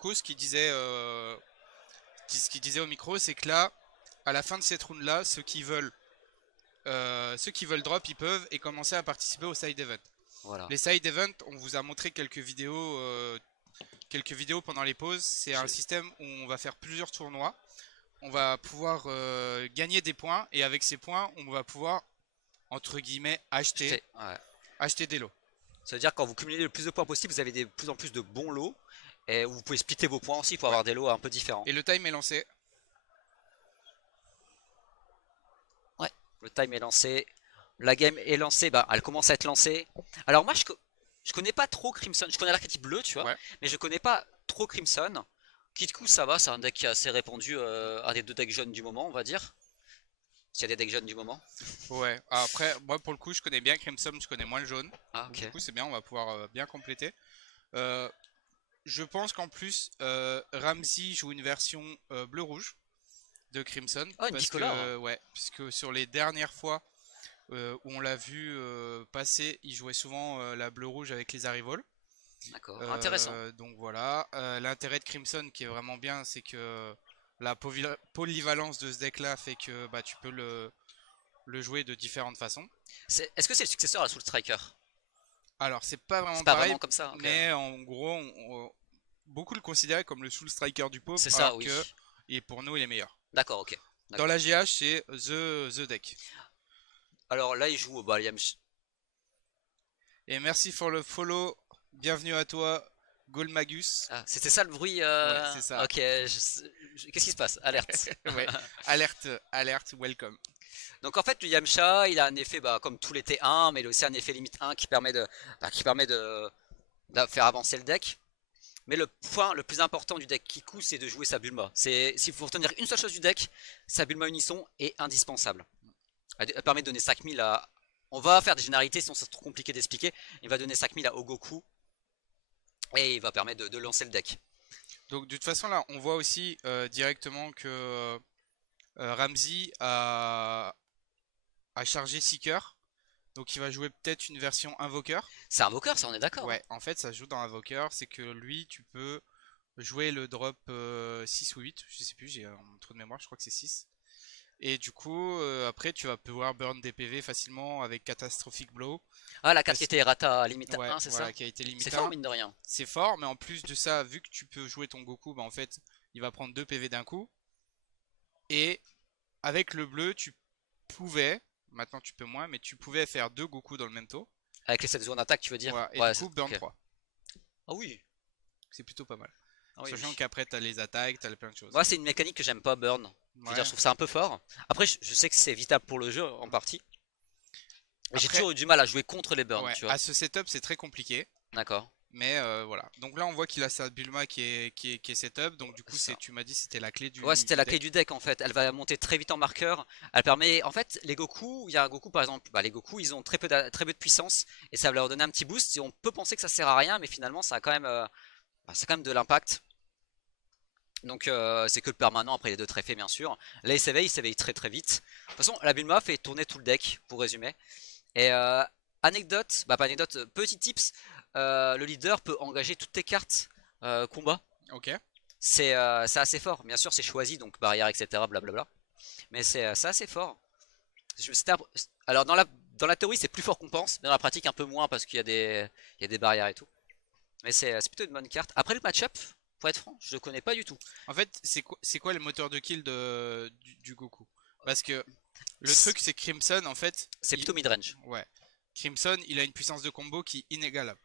coup, ce qu'il disait au micro, c'est que là, à la fin de cette round là, ceux qui veulent drop, ils peuvent et commencer à participer au side event. Voilà. Les side events, on vous a montré quelques vidéos pendant les pauses. C'est un Je- système où on va faire plusieurs tournois. On va pouvoir gagner des points et avec ces points, on va pouvoir entre guillemets acheter, Ouais. acheter des lots. Ça veut dire que quand vous cumulez le plus de points possible, vous avez de plus en plus de bons lots. Et vous pouvez splitter vos points aussi pour Ouais. avoir des lots un peu différents. Et le time est lancé. Ouais, le time est lancé. La game est lancée, bah, elle commence à être lancée. Alors moi, je connais pas trop Crimson. Je connais l'archétype bleu, tu vois. Ouais. Mais je connais pas trop Crimson. Kitku, ça va, c'est un deck qui est assez répandu. Un des deux decks jeunes du moment, on va dire. S'il y a des decks jeunes du moment. Ouais. Après, moi pour le coup, je connais bien Crimson, je connais moins le jaune. Ah, Donc, du ok. coup, c'est bien, on va pouvoir bien compléter. Euh, je pense qu'en plus, Ramsey joue une version bleu-rouge de Crimson. Oh, une Parce bicolore. que, ouais, puisque sur les dernières fois où on l'a vu passer, il jouait souvent la bleu-rouge avec les Arrival. D'accord, intéressant. Donc voilà. L'intérêt de Crimson qui est vraiment bien, c'est que la polyvalence de ce deck là fait que bah, tu peux le jouer de différentes façons. Est-ce que c'est le successeur à Soul Striker? Alors c'est pas C'est vraiment pas pareil, vraiment comme ça, ok. mais en gros, beaucoup le considéraient comme le Soul Striker du pauvre, C'est ça, alors oui. que et pour nous il est meilleur. D'accord, ok. Dans D'accord. la GH, c'est the deck. Alors là, il joue au Baliam. Et merci pour le follow. Bienvenue à toi, Golmagus. Ah, c'était ça le bruit. Ouais, c'est ça. Ok, qu'est-ce qui se passe? Alerte. Ouais. Alerte, alerte, welcome. Donc en fait, le Yamcha, il a un effet bah, comme tous les T1, mais il a aussi un effet limite 1 qui permet de faire avancer le deck. Mais le point le plus important du deck Kiku, c'est de jouer sa Bulma. S'il faut retenir une seule chose du deck, sa Bulma Unisson est indispensable. Elle permet de donner 5000 à... On va faire des généralités, sinon c'est trop compliqué d'expliquer. Il va donner 5000 à Ogoku, et il va permettre de lancer le deck. Donc de toute façon là, on voit aussi directement que Ramsey a chargé Seeker. Donc il va jouer peut-être une version Invoker. C'est un invoqueur, ça on est d'accord, hein. Ouais, en fait ça se joue dans Invoker, c'est que lui tu peux jouer le drop 6 ou 8, je sais plus, j'ai un trou de mémoire, je crois que c'est 6. Et du coup, après tu vas pouvoir burn des PV facilement avec Catastrophic Blow. Ah, la carte qui Parce- était errata limite Ouais, 1, c'est voilà, ça? qui a été C'est limité fort 1. mine de rien. C'est fort, mais en plus de ça, vu que tu peux jouer ton Goku, bah en fait, il va prendre 2 PV d'un coup. Et avec le bleu, tu pouvais, maintenant tu peux moins, mais tu pouvais faire 2 Goku dans le même tour. Avec les 7 zones d'attaque, tu veux dire? Voilà, et du Ouais, coup, burn ok. 3. Ah oui. C'est plutôt pas mal. Ah oui, Sachant oui. qu'après, t'as les attaques, t'as plein de choses. Moi, c'est une mécanique que j'aime pas burn. Je veux dire, Ouais. je trouve ça un peu fort. Après, je sais que c'est vitable pour le jeu en partie. J'ai Après, toujours eu du mal à jouer contre les burns, ouais, tu vois. à ce setup, c'est très compliqué. D'accord. Mais voilà. Donc là, on voit qu'il a sa Bulma qui est setup. Donc du coup, Ça. tu m'as dit c'était la clé Ouais, du, c'était du la clé deck. du deck en fait. Elle va monter très vite en marqueur. Elle permet, en fait, les Goku, il y a un Goku par exemple, bah, les Goku, ils ont très peu de puissance et ça va leur donner un petit boost. Et on peut penser que ça sert à rien, mais finalement, ça a quand même, c'est quand même de l'impact. Donc c'est que le permanent après les deux tréfées bien sûr. Là il s'éveille très très vite. De toute façon la Bulma fait tourner tout le deck pour résumer. Et anecdote, bah pas anecdote, petit tips, le leader peut engager toutes tes cartes combat. Ok. C'est assez fort, bien sûr c'est choisi donc barrière etc blablabla. Mais c'est assez fort. Alors dans la théorie c'est plus fort qu'on pense, mais dans la pratique un peu moins parce qu'il y a des barrières et tout. Mais c'est plutôt une bonne carte. Après le match-up, pour être franc, je le connais pas du tout. En fait, c'est quoi le moteur de kill du Goku? Parce que le truc, c'est que Crimson, en fait, C'est plutôt mid-range. ouais. Crimson, il a une puissance de combo qui est inégalable.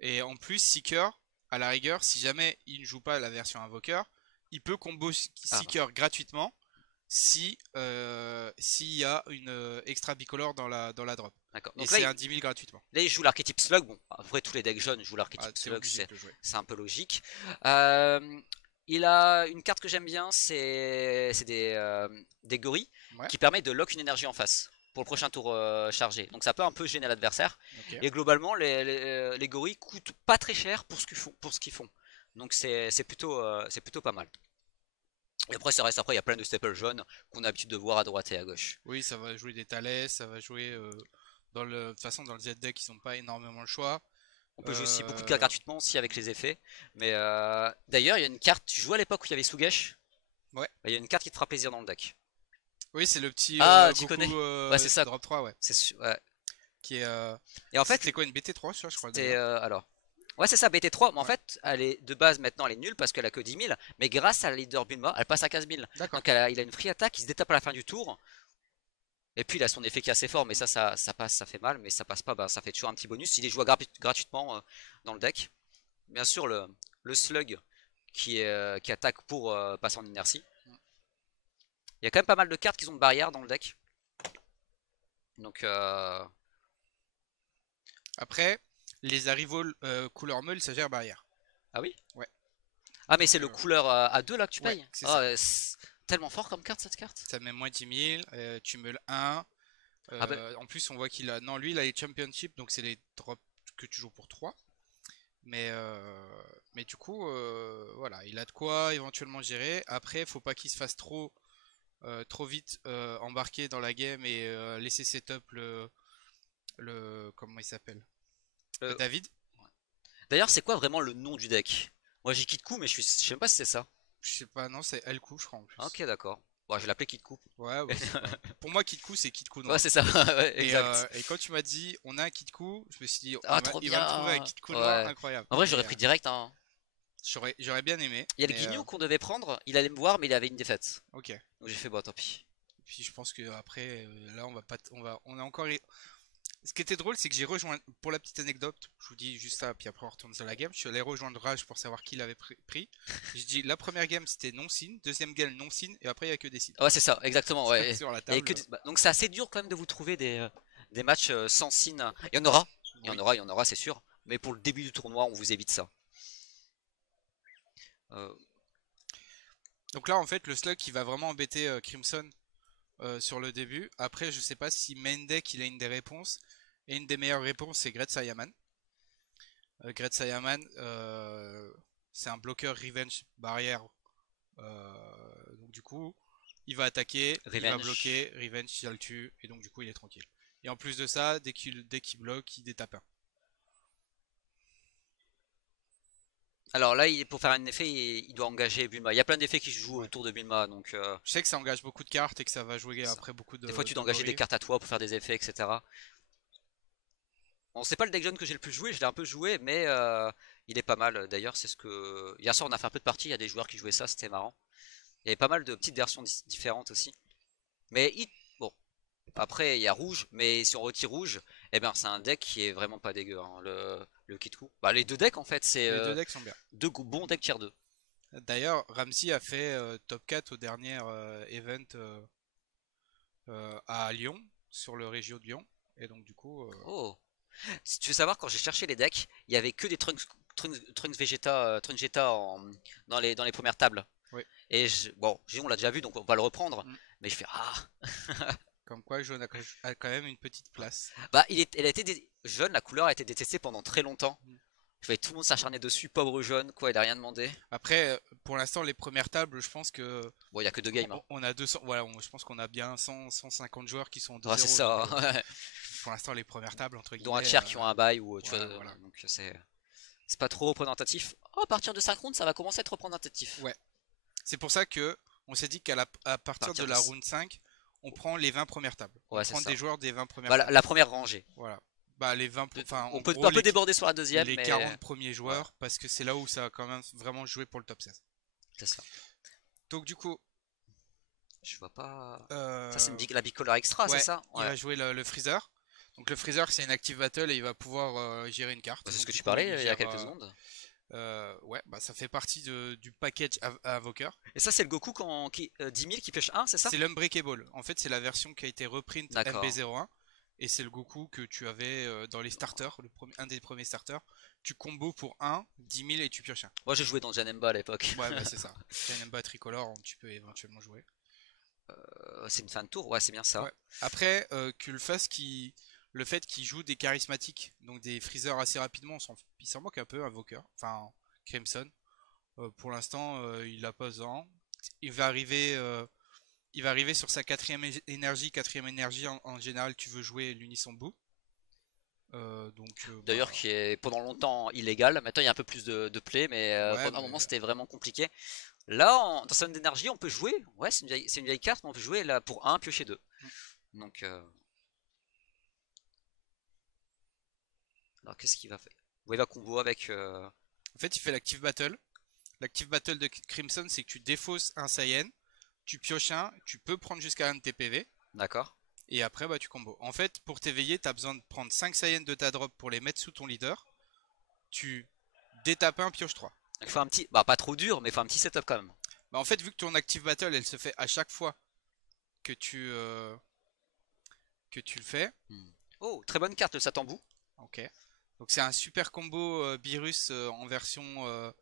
Et en plus, Seeker, à la rigueur, si jamais il ne joue pas la version Invoker, il peut combo Ah, Seeker gratuitement si s'il y a une extra bicolore dans la drop. d'accord. Et Donc là, c'est un 10 000 gratuitement. il joue l'archétype Slug. Bon, après tous les decks jeunes jouent Ah, l'archétype t'es Slug, obligé de le jouer. c'est un peu logique. Euh, il a une carte que j'aime bien, c'est des gorilles Ouais, qui permet de lock une énergie en face pour le prochain tour chargé. Donc ça peut un peu gêner l'adversaire. ok. Et globalement, les gorilles coûtent pas très cher pour ce qu'ils font. Donc c'est plutôt pas mal. Et après, ça reste après, il y a plein de staples jaunes qu'on a l'habitude de voir à droite et à gauche. Oui, ça va jouer des Thalès, ça va jouer de toute façon dans le Z-Deck, ils n'ont pas énormément le choix. On peut jouer aussi beaucoup de cartes Euh, gratuitement aussi avec les effets. Mais d'ailleurs, il y a une carte, tu joues à l'époque où il y avait Sugesh. ouais. Bah, il y a une carte qui te fera plaisir dans le deck. Oui, c'est le petit Ah, tu connais? Goku Ouais, c'est ça. drop 3, ouais. Ouais. Qui est, Et en fait, c'était quoi, une BT3, ça, je crois, c'était d'ailleurs. alors. Ouais, c'est ça, BT3. Mais en Ouais, fait, elle est de base maintenant, elle est nulle parce qu'elle a que 10 000. Mais grâce à la leader Bulma, elle passe à 15 000. d'accord. Donc il a une free attack qui se détape à la fin du tour. Et puis il a son effet qui est assez fort, mais ça passe, ça fait mal, mais ça passe pas, bah, ça fait toujours un petit bonus. Il est joué gratuitement dans le deck. Bien sûr, le slug qui attaque pour passer en inertie. Il y a quand même pas mal de cartes qui ont de barrières dans le deck. Donc, Après, les arrivals couleur meule, ça gère barrière. ah oui? Ouais. Ah, mais Donc, c'est le couleur à 2 là que tu ouais, payes? c'est Ah, ça. c'est tellement fort comme carte cette carte. Ça met moins 10 000, tu meules un. Ah, bah, En plus, on voit qu'il a. Non, lui, il a les championships, donc c'est les drops que tu joues pour 3. Mais du coup, voilà, il a de quoi éventuellement gérer. Après, faut pas qu'il se fasse trop vite embarquer dans la game et laisser setup comment il s'appelle? euh, David? d'ailleurs, c'est quoi vraiment le nom du deck? Moi j'ai Kitku, mais je sais même pas si c'est ça. Je sais pas, non, c'est Elku, je crois en Ah, plus. ok, d'accord. Bon, je vais l'appeler Kitku. Ouais, bah, pour moi, Kitku, c'est Kitku Ouais, noir. c'est ça, ouais, exact. Et quand tu m'as dit on a un Kitku, je me suis dit Ah, trop il va me trouver un bien! Kitku noir Ouais. incroyable. En vrai, Et j'aurais pris direct, hein. j'aurais bien aimé, Il y a le mais Guignou qu'on devait prendre, il allait me voir, mais il avait une défaite. ok. Donc j'ai fait, bon, tant pis. Puis je pense que après là on va pas on a encore ce qui était drôle c'est que j'ai rejoint pour la petite anecdote, je vous dis juste ça puis après on retourne sur la game, je suis allé rejoindre Rage pour savoir qui l'avait pris. Je dis la première game c'était non signe, deuxième game non signe et après il y a que des signes Ouais, c'est ça, exactement, ouais. sur la Il y avait table. bah, donc c'est assez dur quand même de vous trouver des matchs sans signe. Il y en aura, Oui. il y en aura, c'est sûr. Mais pour le début du tournoi, on vous évite ça. Euh, Donc là en fait le slug qui va vraiment embêter Crimson sur le début. Après je sais pas si main deck il a une des réponses et une des meilleures réponses c'est Great Saiyaman. Great Saiyaman c'est un bloqueur revenge barrière. Donc du coup, il va attaquer, il va Revenge. bloquer, Revenge, ça le tue, et donc du coup il est tranquille. Et en plus de ça, dès qu'il bloque, il détape un. Alors là, pour faire un effet, il doit engager Bulma. Il y a plein d'effets qui se jouent Ouais. autour de Bulma, donc Je sais que ça engage beaucoup de cartes et que ça va jouer ça. après beaucoup Des fois, tu de dois engager des Gori. cartes à toi pour faire des effets, etc. Bon, c'est pas le deck jaune que j'ai le plus joué, je l'ai un peu joué, mais il est pas mal. D'ailleurs, c'est ce que hier soir on a fait un peu de partie. Il y a des joueurs qui jouaient ça, c'était marrant. Il y avait pas mal de petites versions différentes aussi. Mais bon, après il y a rouge, mais si on retire rouge, eh bien c'est un deck qui est vraiment pas dégueu, hein, le Kitku. Bah les deux decks en fait, c'est Les deux decks sont bien. deux bons decks tier 2. D'ailleurs, Ramsey a fait top 4 au dernier event à Lyon, sur le Régio de Lyon. Et donc du coup, Oh, si tu veux savoir, quand j'ai cherché les decks, il y avait que des Trunks Vegeta, Trunks Vegeta dans les premières tables. oui. Et bon, on l'a déjà vu, donc on va le reprendre. Mm. Mais je fais ah, Comme quoi, Jaune a quand même une petite place. bah elle a été jaune, la couleur a été détestée pendant très longtemps. Mm. Je voyais tout le monde s'acharner dessus, pauvre jaune, quoi, il a rien demandé. Après, pour l'instant, les premières tables, je pense que Bon, il y a que deux games, hein. on a 200, voilà, je pense qu'on a bien 150 joueurs qui sont Ouais, c'est 2-0. Donc, ça. Ouais. pour l'instant, les premières tables, entre Dont un guillemets. tiers qui ont un bail ou tu Ouais, vois, voilà. donc c'est pas trop représentatif. Oh, à partir de 5 rounds, ça va commencer à être représentatif. Ouais. C'est pour ça que on s'est dit à partir de Partir de la round 5, on prend les 20 premières tables. On ouais, c'est prend ça. des joueurs des 20 premières Bah, tables. la première rangée. Voilà. Bah, les 20, enfin, On en peut gros, un peu déborder sur la deuxième, les mais 40 premiers ouais, joueurs, parce que c'est là où ça va quand même vraiment jouer pour le top 16. c'est ça. Donc, du coup, Je vois pas. Ça, c'est euh, la bicolore extra, c'est ouais, ça? il Ouais. va jouer le Freezer. Donc, le Freezer, c'est une active battle et il va pouvoir gérer une carte. Bah, c'est ce Donc, que du tu coup, parlais il il y a gère. quelques secondes. Ouais, bah ça fait partie du package Invoker. Et ça, c'est le Goku 10 000 qui pioche un, c'est ça? C'est l'Unbreakable. En fait, c'est la version qui a été reprint D'accord. MB01. Et c'est le Goku que tu avais dans les starters, un des premiers starters. Tu combo pour 10 000 et tu pioches un. Moi, j'ai joué dans Janemba à l'époque. Ouais, bah c'est ça. Si tu n'aimes pas Tricolore, tu peux éventuellement jouer. C'est une fin de tour, ouais, c'est bien ça. Ouais. Après, que le fait qu'il joue des charismatiques, donc des freezers assez rapidement, il s'en moque un peu, Invoker. Enfin, Crimson. Pour l'instant, il l'a pas besoin. Il va arriver, euh, il va arriver sur sa quatrième énergie. Quatrième énergie, en général, tu veux jouer l'unisson bout. D'ailleurs, Bah qui est pendant longtemps illégal. Maintenant, il y a un peu plus de play, mais ouais, pendant un moment, mais c'était vraiment compliqué. Là, dans Somme d'énergie, on peut jouer. Ouais, c'est une vieille carte, mais on peut jouer là pour un piocher 2. mm. Donc, alors qu'est-ce qu'il va faire? Ouais, il va combo avec. En fait, il fait l'Active Battle. L'Active Battle de Crimson, c'est que tu défausses un Saiyan, tu pioches un, tu peux prendre jusqu'à un de tes PV, D'accord. et après, bah, tu combos. En fait, pour t'éveiller, t'as besoin de prendre 5 Saiyans de ta drop pour les mettre sous ton leader. Tu détapes un, pioche 3. Il faut un petit. Bah, pas trop dur, mais il faut un petit setup quand même. Bah, en fait, vu que ton Active Battle, elle se fait à chaque fois que tu le fais. Hmm. Oh, très bonne carte le Satambu. Ok. Donc c'est un super combo Beerus en version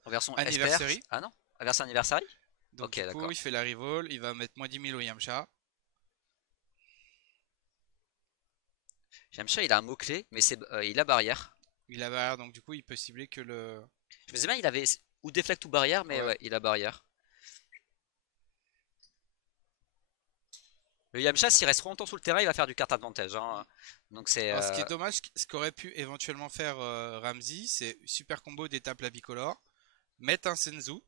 En version SPR. Anniversary. Ah non? En version anniversary? Donc Ok, du coup, d'accord. il fait la reroll, il va mettre moins 10 000 au Yamcha. Yamcha, il a un mot-clé, mais il a barrière. Il a barrière, donc du coup, il peut cibler que le... Je me disais bien, il avait ou déflect ou barrière, mais Ouais. ouais, il a barrière. Le Yamcha, s'il reste trop longtemps sous le terrain, il va faire du carte advantage, hein. Donc c'est. Alors ce qui est dommage, ce qu'aurait pu éventuellement faire Ramsey, c'est super combo d'étape la bicolore, mettre un Senzu,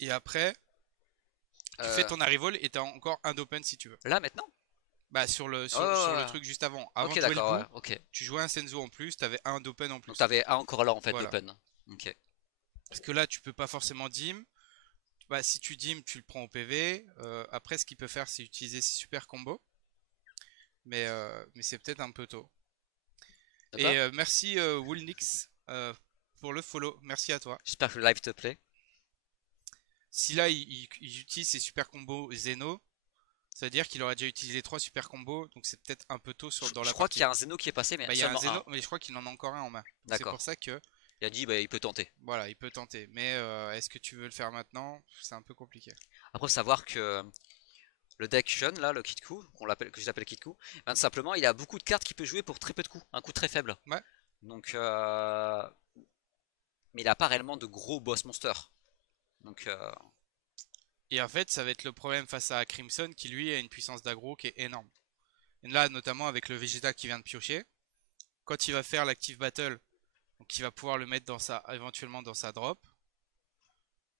et après, tu fais euh, ton arrival et t'as encore un d'open si tu veux. Là maintenant? Bah Oh, sur le truc juste avant. Avant ok, de jouer le d'accord, ouais, bout, ok. tu jouais un Senzu en plus, t'avais un d'open en Donc plus. t'avais un encore là en fait Voilà. d'open. Ok. Parce que là, tu peux pas forcément dim. Bah, si tu dim, tu le prends au PV. Après, ce qu'il peut faire, c'est utiliser ses super combos. Mais c'est peut-être un peu tôt. De quoi? Et merci Woolnix pour le follow. Merci à toi. J'espère que le live te plaît. Si là, il utilise ses super combos Zeno, ça veut dire qu'il aurait déjà utilisé 3 super combos. Donc c'est peut-être un peu tôt dans Je la crois qu'il partie. y a un Zeno qui est passé, mais Bah, il y a un seulement un. Zeno, mais je crois qu'il en a encore un en main. Donc c'est pour D'accord. ça que, Il a dit, bah, il peut tenter. voilà, il peut tenter. Mais est-ce que tu veux le faire maintenant? C'est un peu compliqué. Après, faut savoir que le deck jeune, là, le Kitku, que je l'appelle Kitku, ben, simplement, il a beaucoup de cartes qu'il peut jouer pour très peu de coups, un coût très faible. Ouais. Donc, mais il a pas réellement de gros boss monsters. Donc, Et en fait, ça va être le problème face à Crimson qui lui a une puissance d'aggro qui est énorme. Et là, notamment avec le Vegeta qui vient de piocher, quand il va faire l'active battle, donc il va pouvoir le mettre éventuellement dans sa drop.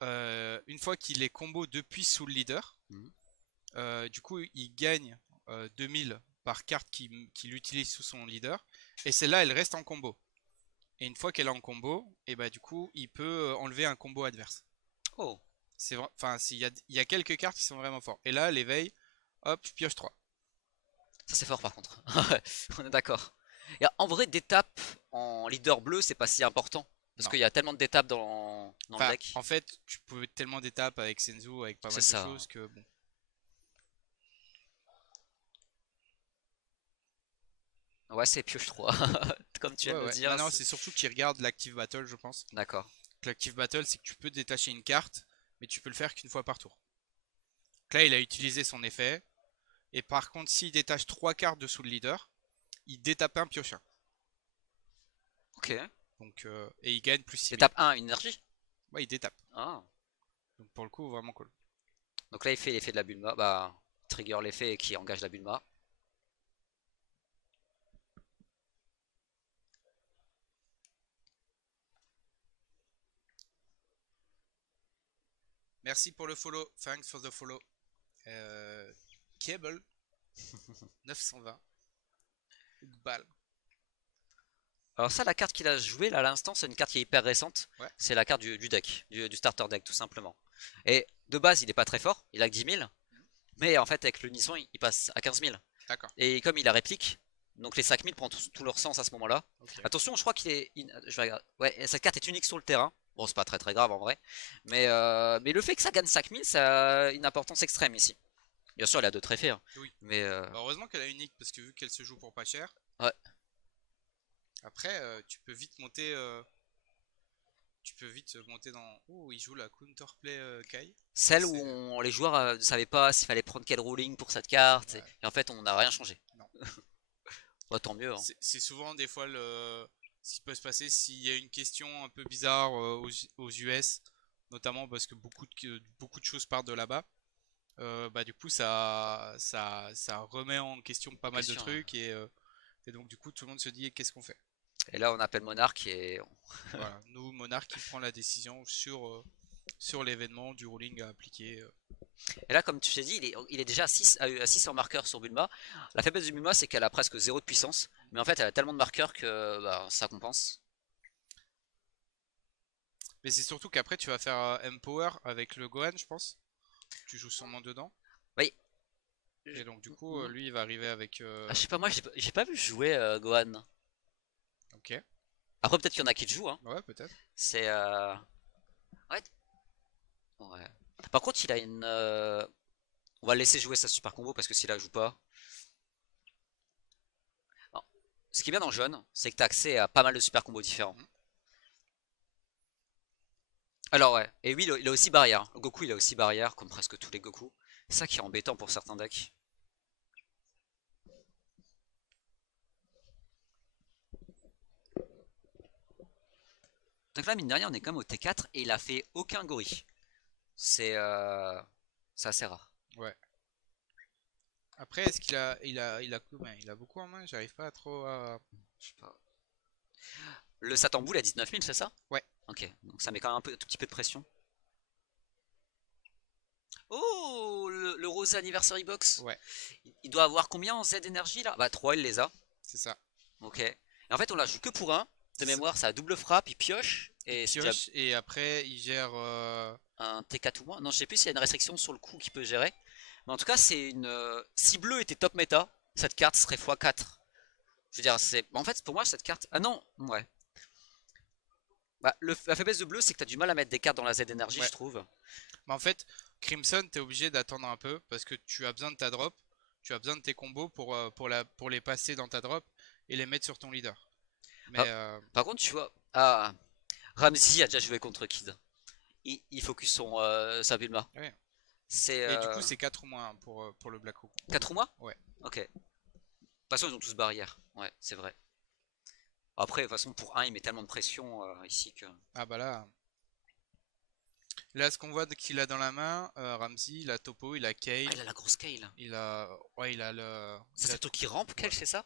Une fois qu'il est combo depuis sous le leader, mhm. du coup il gagne 2000 par carte qu'il utilise sous son leader. Et celle-là, elle reste en combo. Et une fois qu'elle est en combo, et bah du coup il peut enlever un combo adverse. Oh, Enfin, il y a quelques cartes qui sont vraiment fortes. Et là, l'éveil, hop, pioche 3. ça c'est fort par contre. On est d'accord. Et en vrai, d'étapes en leader bleu, c'est pas si important. Parce Non. qu'il y a tellement d'étapes dans le Enfin, deck. en fait, tu pouvais tellement d'étapes avec Senzu, avec pas C'est mal de ça. choses que bon. Ouais, c'est pioche 3, comme tu viens Ouais, de le ouais. dire. Maintenant, c'est surtout qu'il regarde l'Active Battle, je pense. D'accord. L'Active Battle, c'est que tu peux détacher une carte, mais tu peux le faire qu'une fois par tour. Donc là, il a utilisé son effet. Et par contre, s'il détache 3 cartes dessous le leader, il détape un pioche un. Ok. Donc, et il gagne plus 6000. Étape 1, une énergie. Ouais, il détape. Ah. Donc pour le coup, vraiment cool. Donc là, il fait l'effet de la Bulma. Bah, trigger l'effet qui engage la Bulma. Merci pour le follow. Thanks for the follow. Cable 920. Balle. Alors ça, la carte qu'il a jouée là à l'instant, c'est une carte qui est hyper récente. Ouais. C'est la carte du deck, du starter deck tout simplement. Et de base, il est pas très fort, il a que 10 000. Mais en fait, avec le Nissan, il passe à 15 000. D'accord. Et comme il a réplique, donc les 5 000 prennent tout leur sens à ce moment-là. Ok. Attention, je crois qu'il est... Je vais regarder. Ouais, cette carte est unique sur le terrain. Bon, c'est pas très très grave en vrai. Mais le fait que ça gagne 5 000, ça a une importance extrême ici. Bien sûr, il a deux très hein. Oui. Mais Bah, heureusement qu'elle a unique parce que vu qu'elle se joue pour pas cher. ouais. Après, tu peux vite monter. Tu peux vite monter dans. Oh, il joue la counterplay Kai. Celle où C'est. les joueurs ne savaient pas s'il fallait prendre quel ruling pour cette carte. Ouais. Et en fait, on n'a rien changé. Non. Bah, tant mieux. Hein. C'est souvent des fois ce qui peut se passer s'il y a une question un peu bizarre aux US, notamment parce que beaucoup de choses partent de là-bas. Bah du coup ça remet en question pas mal de Question, hein. trucs et Et donc du coup tout le monde se dit qu'est-ce qu'on fait? Et là, on appelle Monarch et Voilà, nous, Monarch qui prend la décision sur l'événement du ruling à appliquer. Et là, comme tu t'es dit, il est déjà à 600 marqueurs sur Bulma. La faiblesse de Bulma, c'est qu'elle a presque zéro de puissance. Mais en fait, elle a tellement de marqueurs que bah, ça compense. Mais c'est surtout qu'après tu vas faire Empower avec le Gohan, je pense. Tu joues sûrement dedans. Oui. Et donc du coup, lui il va arriver avec... Ah, je sais pas, moi, j'ai pas vu jouer Gohan. Ok, Après, peut-être qu'il y en a qui le jouent. Hein. ouais peut-être. C'est... Ouais. Ouais. Par contre, il a une... On va le laisser jouer sa super combo parce que s'il la joue pas... Non. Ce qui est bien dans Jaune, c'est que t'as accès à pas mal de super combos différents. Alors ouais, et oui, il a aussi barrière. Goku, il a aussi barrière, comme presque tous les Goku. C'est ça qui est embêtant pour certains decks. Donc là, mine de rien, on est quand même au T4 et il a fait aucun gorille. C'est assez rare. Ouais. Après, est-ce il a beaucoup en main? J'arrive pas à trop à... Je sais pas. Le Satan Boule à 19 000, c'est ça? Ouais. Ok, donc ça met quand même un tout petit peu de pression. Oh, le Rose Anniversary Box. Ouais, Il doit avoir combien en Z énergie là? Bah 3, il les a. c'est ça. Ok. Et en fait, on la joue que pour un. De C'est ça. mémoire, ça a double frappe, il pioche. Il Et c'est déjà pioche et après il gère... un T4 ou moins. Non, je sais plus s'il y a une restriction sur le coup qu'il peut gérer. Mais en tout cas, c'est une. Si bleu était top méta, cette carte serait x4. Je veux dire, c'est. En fait, pour moi, cette carte. Ah non, ouais. Bah, la faiblesse de bleu, c'est que t'as du mal à mettre des cartes dans la Z énergie, Ouais. je trouve. Mais en fait, Crimson, t'es obligé d'attendre un peu parce que tu as besoin de ta drop, tu as besoin de tes combos pour les passer dans ta drop et les mettre sur ton leader. Mais Ah, par contre, tu vois. Ah, Ramsey a déjà joué contre Kid. Il focus sa Bulma. ouais. C'est Mais du coup, c'est 4 ou moins pour le Black Hawk. 4 mois. Ouais. Ok. De toute façon, ils ont tous barrière. Ouais, c'est vrai. Après, de toute façon, pour un, il met tellement de pression ici que. Ah bah là. Là, ce qu'on voit qu'il a dans la main, Ramsey, il a Topo, il a Ah, Kale, il a la grosse scale. il a. Ouais, il a le. C'est le truc qui rampe, Kale, c'est ça?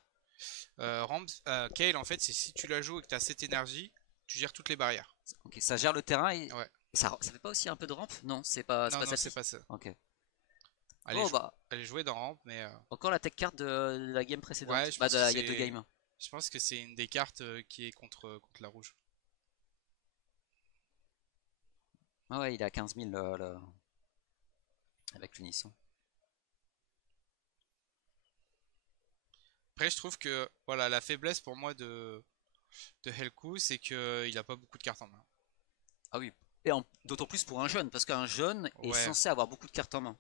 Kale, en fait, c'est si tu la joues et que tu as cette énergie, tu gères toutes les barrières. Ok, ça gère le terrain et Ouais. ça fait pas aussi un peu de rampe? Non, c'est Non, pas non, c'est celle-ci. pas ça. Ok. Elle est, Oh jou- bah, elle est jouée dans Ramp, mais encore la tech card de la game ouais, précédente. je Bah, pense que il y a deux c'est. games. Je pense que c'est une des cartes qui est contre la rouge. Ah ouais, il est à 15 000 avec l'unisson. Après, je trouve que voilà, la faiblesse pour moi de Helku, c'est qu'il a pas beaucoup de cartes en main. Ah oui. Et d'autant plus pour un jeune, parce qu'un jeune est Ouais, censé avoir beaucoup de cartes en main.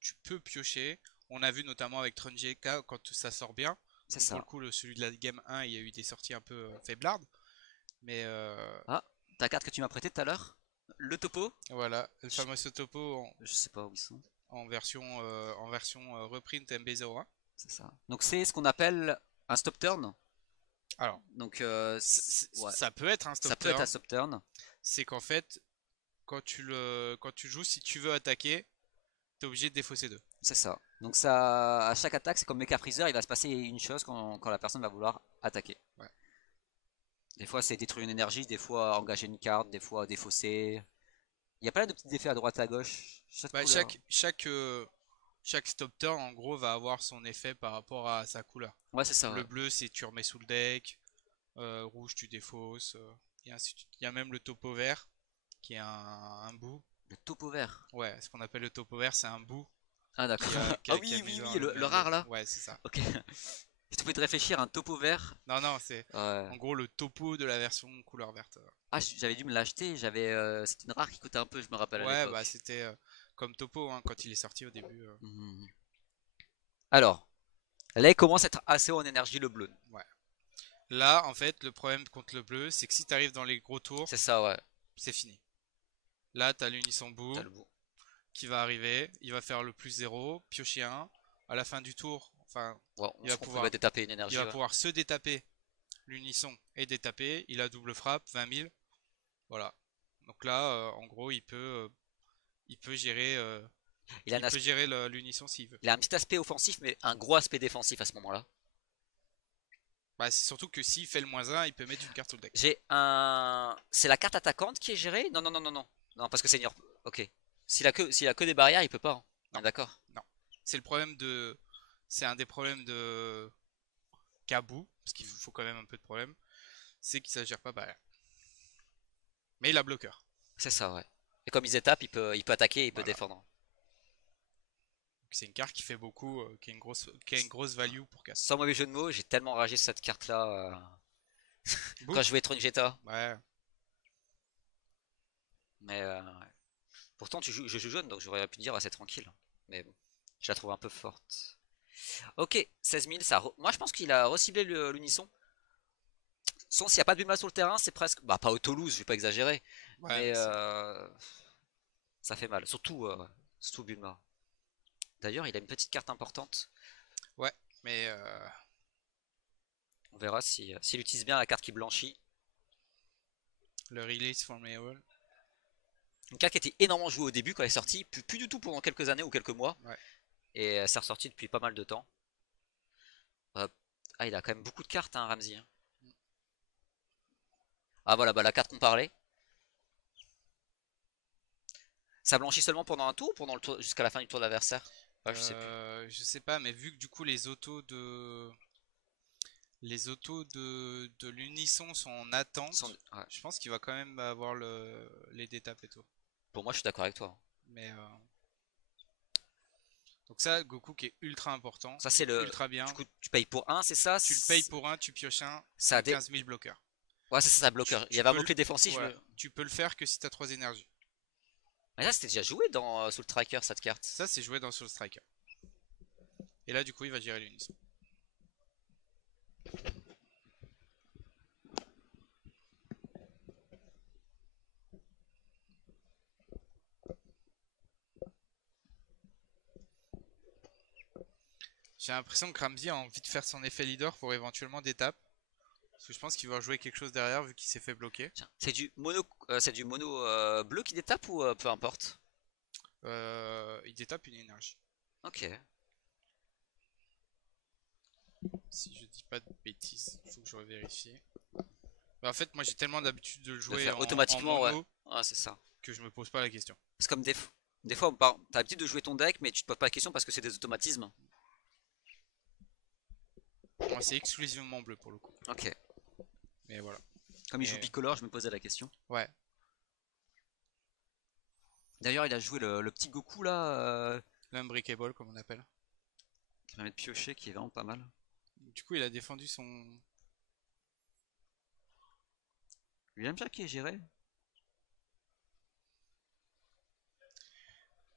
tu peux piocher. On a vu notamment avec Trunjeka quand ça sort bien. C'est Donc pour ça. le coup, celui de la game 1, il y a eu des sorties un peu faiblardes. Mais Ah, ta carte que tu m'as prêtée tout à l'heure? Le topo? voilà, le Je, fameux Topo je sais pas où ils sont. en version reprint MB01. C'est ça. Donc c'est ce qu'on appelle un stop turn. Alors, Donc ouais, ça peut être un ça stop peut être un turn. stop turn. C'est qu'en fait, quand tu joues, si tu veux attaquer, t'es obligé de défausser deux. C'est ça. Donc ça, à chaque attaque, c'est comme Mecha Freezer, il va se passer une chose quand la personne va vouloir attaquer. Ouais. Des fois, c'est détruire une énergie, des fois engager une carte, des fois défausser. Il y a pas mal de petits effets à droite à gauche. Chaque Bah, couleur. chaque stop turn, en gros, va avoir son effet par rapport à sa couleur. Ouais, c'est ça. Le Ouais. bleu, c'est tu remets sous le deck. Rouge, tu défausses. Et ainsi de suite. Il y a même le topo vert, qui est un bout. Le topo vert. Ouais, ce qu'on appelle le topo vert, c'est un bout Ah d'accord. qui Ah qui a oui, mis oui, dans oui, le rare là. Ouais, c'est ça. Ok. Je te pouvais te réfléchir, un topo vert. Non, non, c'est Ouais. en gros le topo de la version couleur verte. Ah, j'avais dû me l'acheter. C'était une rare qui coûtait un peu, je me rappelle à Ouais, bah l'époque. c'était comme topo hein, quand il est sorti au début. Mhm. Alors, là, il commence à être assez haut en énergie le bleu. Ouais. Là, en fait, le problème contre le bleu, c'est que si t'arrives dans les gros tours, C'est ça, ouais. c'est fini. Là, t'as l'unisson T'as bout le bout. qui va arriver, il va faire le plus 0, piocher un. À la fin du tour, enfin, Ouais, il on va se pouvait pouvoir, détaper une il énergie, va ouais. pouvoir se détaper l'unisson et détaper. Il a double frappe, 20 000. Voilà. Donc là, en gros, il peut gérer, Il a un, il peut gérer l'unisson s'il veut. il a un petit aspect offensif, mais un gros aspect défensif à ce moment-là. Bah, c'est surtout que s'il fait le -1, il peut mettre une carte au deck. J'ai un. C'est la carte attaquante qui est gérée? Non, non, non, non, non. Non, parce que seigneur. Ok. S'il a que des barrières, il peut pas, hein. On Non, est d'accord. non. C'est le problème de. C'est un des problèmes de Kabou, parce qu'il faut quand même un peu de problème. C'est qu'il s'agère pas barrière. Mais il a bloqueur. C'est ça, ouais. Et comme ils étapent, il peut attaquer, il peut Voilà. défendre. C'est une carte qui fait beaucoup, qui a une grosse value pour casse. Sans mauvais jeu de mots, j'ai tellement ragé sur cette carte-là quand Book. je jouais Tron Jetta. Ouais. Mais ouais. Pourtant, je joue jaune, donc j'aurais pu dire assez tranquille. Mais bon, je la trouve un peu forte. Ok, 16 000, moi je pense qu'il a reciblé l'unisson. Sans s'il n'y a pas de Bulma sur le terrain, c'est presque. Bah, pas au Toulouse, je vais pas exagérer. Ouais, Mais mais c'est. ça fait mal. Surtout Bulma. D'ailleurs, il a une petite carte importante. Ouais, mais. On verra s'il utilise bien la carte qui blanchit. Le release for Meowth. Une carte qui était énormément jouée au début quand elle est sortie, plus du tout pendant quelques années ou quelques mois. Ouais. Et elle s'est ressortie depuis pas mal de temps. Ah, il a quand même beaucoup de cartes, hein, Ramsey, hein. Ah voilà, bah la carte qu'on parlait. Ça blanchit seulement pendant un tour ou pendant le tour jusqu'à la fin du tour d'adversaire? Ah, je sais plus. Je sais pas, mais vu que du coup les autos de l'unisson sont en attente, Ouais. je pense qu'il va quand même avoir les détapes et tout. Pour moi, je suis d'accord avec toi. Mais donc ça, Goku qui est ultra important, Ça, c'est le. ultra bien. Du coup, tu payes pour un, c'est ça? Tu le payes pour un, tu pioches un, Ça a t'as des. 15 000 bloqueurs. Ouais, c'est ça, ça bloqueur. Il y Tu avait un peux mot-clé défensif. ouais, tu peux le faire que si t'as 3 énergies. Mais ça, c'était déjà joué dans Soul Striker, cette carte. Ça, c'est joué dans Soul Striker. Et là, du coup, il va gérer l'unisson. J'ai l'impression que Ramsey a envie de faire son effet leader pour éventuellement des tapes. Parce que je pense qu'il va jouer quelque chose derrière vu qu'il s'est fait bloquer. Tiens, c'est du mono bleu qui détape ou peu importe? Il détape une énergie. Ok. Si je dis pas de bêtises, faut que je revérifie. Bah, en fait, moi j'ai tellement d'habitude de le De jouer faire en automatiquement, ouais. mono Ouais, c'est ça. que je me pose pas la question. C'est comme des fois, t'as l'habitude de jouer ton deck, mais tu te poses pas la question parce que c'est des automatismes. Moi c'est exclusivement bleu pour le coup. Ok. Mais voilà. Comme il joue bicolore, je me posais la question. Ouais. D'ailleurs, il a joué le petit Goku là, L'unbreakable comme on appelle. qui permet de piocher, qui est vraiment pas mal. Du coup il a défendu son. Il aime bien qui est géré.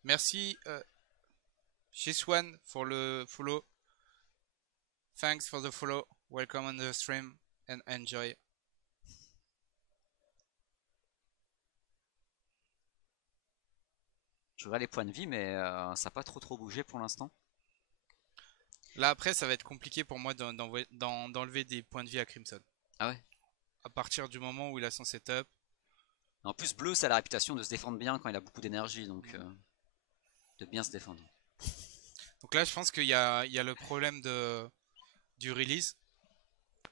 Merci Shiswan for le follow. Thanks for the follow. Welcome on the stream and enjoy. Je regarde les points de vie, mais ça n'a pas trop bougé pour l'instant. Là après ça va être compliqué pour moi d'enlever des points de vie à Crimson. Ah ouais. À partir du moment où il a son setup. En plus, bleu, ça a la réputation de se défendre bien quand il a beaucoup d'énergie, donc de bien se défendre. Donc là je pense qu'il y a le problème du release.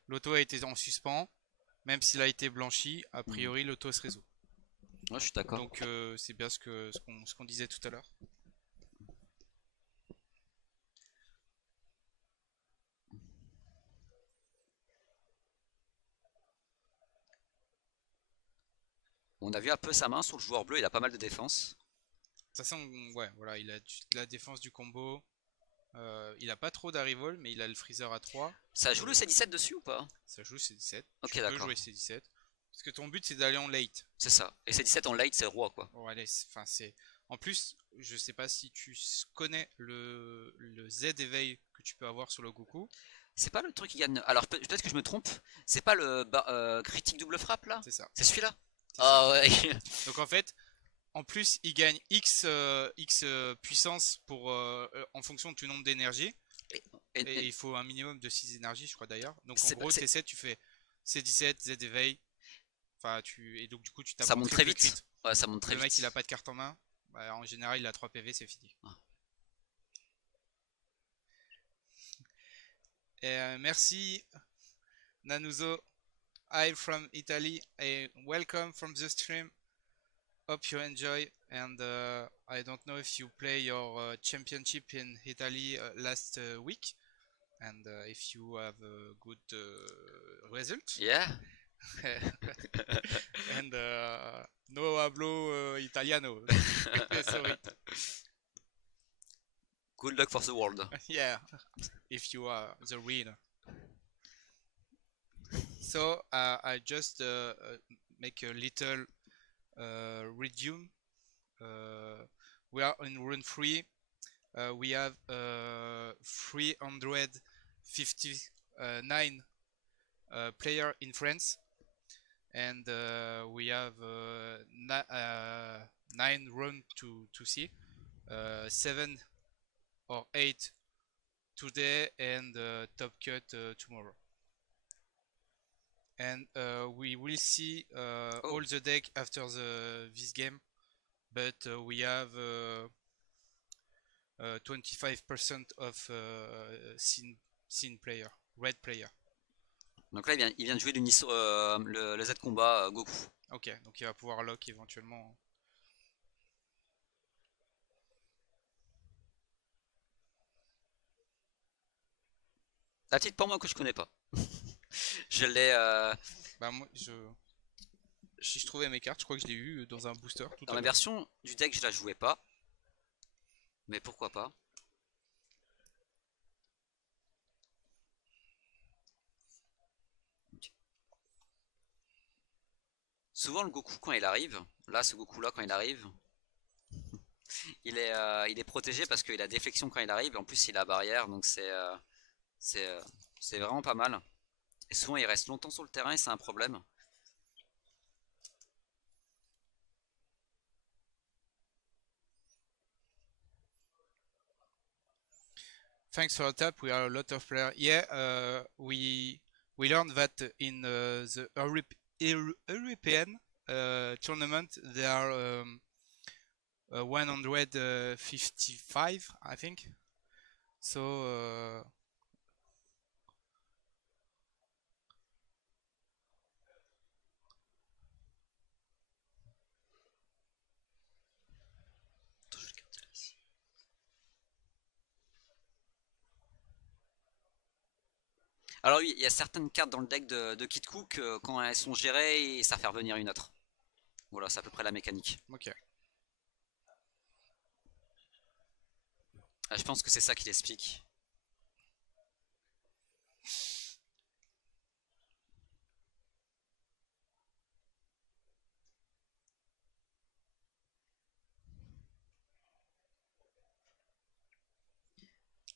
L'auto a été en suspens. Même s'il a été blanchi, a priori l'auto se résout. Ouais, je suis d'accord. Donc c'est bien ce qu'on disait tout à l'heure. On a vu un peu sa main sur le joueur bleu, il a pas mal de défense. De toute façon, ouais, voilà, il a la défense du combo. Il a pas trop d'arrivol, mais il a le freezer à 3. Ça joue le C17 dessus ou pas? Ça joue C17. Ok, Tu peux d'accord. jouer C17. Parce que ton but c'est d'aller en late. C'est ça. Et C17 en late, c'est le roi, quoi. Bon, allez, enfin, c'est. En plus, je sais pas si tu connais le Z éveil que tu peux avoir sur le Goku. C'est pas le truc qui gagne. Alors peut-être que je me trompe. C'est pas le critique double frappe là? C'est ça. C'est celui-là? C'est Ah ça. ouais. Donc en fait, en plus, il gagne X, puissance en fonction de ton nombre d'énergie. Et il faut un minimum de 6 énergies, je crois d'ailleurs. Donc en gros, T7, tu fais C17, Z éveil. Enfin, et donc du coup, tu tapes ça monte très vite. Crit. Ouais, ça monte très Le vite. mec, il a pas de carte en main. Bah, en général, il a 3 PV, c'est fini. Ah. Merci Nanuzo, hi from Italy, welcome from the stream. Hope you enjoy, and I don't know if you play your championship in Italy last week, and if you have a good result. Yeah. And no hablo italiano. Sorry. Good luck for the world. Yeah, if you are the winner. So I just make a little resume. We are in run 3. We have 359 player in France, and we have 9 run to see, 7 or 8 today, and top cut tomorrow. And we will see all the deck after this game, but we have 25% of scene player, red player. Donc là, il vient de jouer le Z combat Goku. Ok, donc il va pouvoir lock éventuellement. Un titre pour moi que je connais pas. Je l'ai. Bah moi, si je trouvais mes cartes, je crois que je l'ai eu dans un booster. Dans la version du deck, je la jouais pas. Mais pourquoi pas. Souvent le Goku quand il arrive, là ce Goku là quand il arrive, il est protégé parce qu'il a déflexion quand il arrive, et en plus il a barrière, donc c'est vraiment pas mal. Et souvent il reste longtemps sur le terrain et c'est un problème. Thanks for the tap. We are a lot of players. Yeah, we learned that in the European tournament there are 155, I think. So Alors oui, il y a certaines cartes dans le deck de Kid Cook, quand elles sont gérées, ça fait revenir une autre. Voilà, c'est à peu près la mécanique. Ok. Je pense que c'est ça qui l'explique.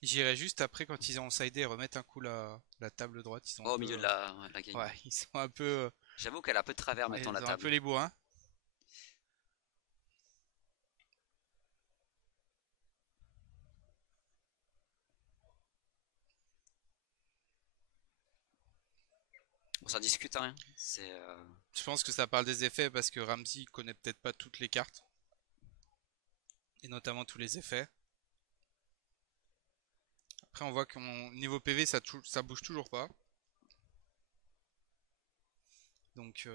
J'irai juste après quand ils ont sidé remettre un coup la table droite. Ils sont au milieu de la game. Ouais, ils sont un peu. J'avoue qu'elle a un peu de travers maintenant la ils ont table. un peu les bourrins. Bon, ça discute hein. Je pense que ça parle des effets parce que Ramsey connaît peut-être pas toutes les cartes. Et notamment tous les effets. Après on voit qu'au niveau PV ça bouge toujours pas. Donc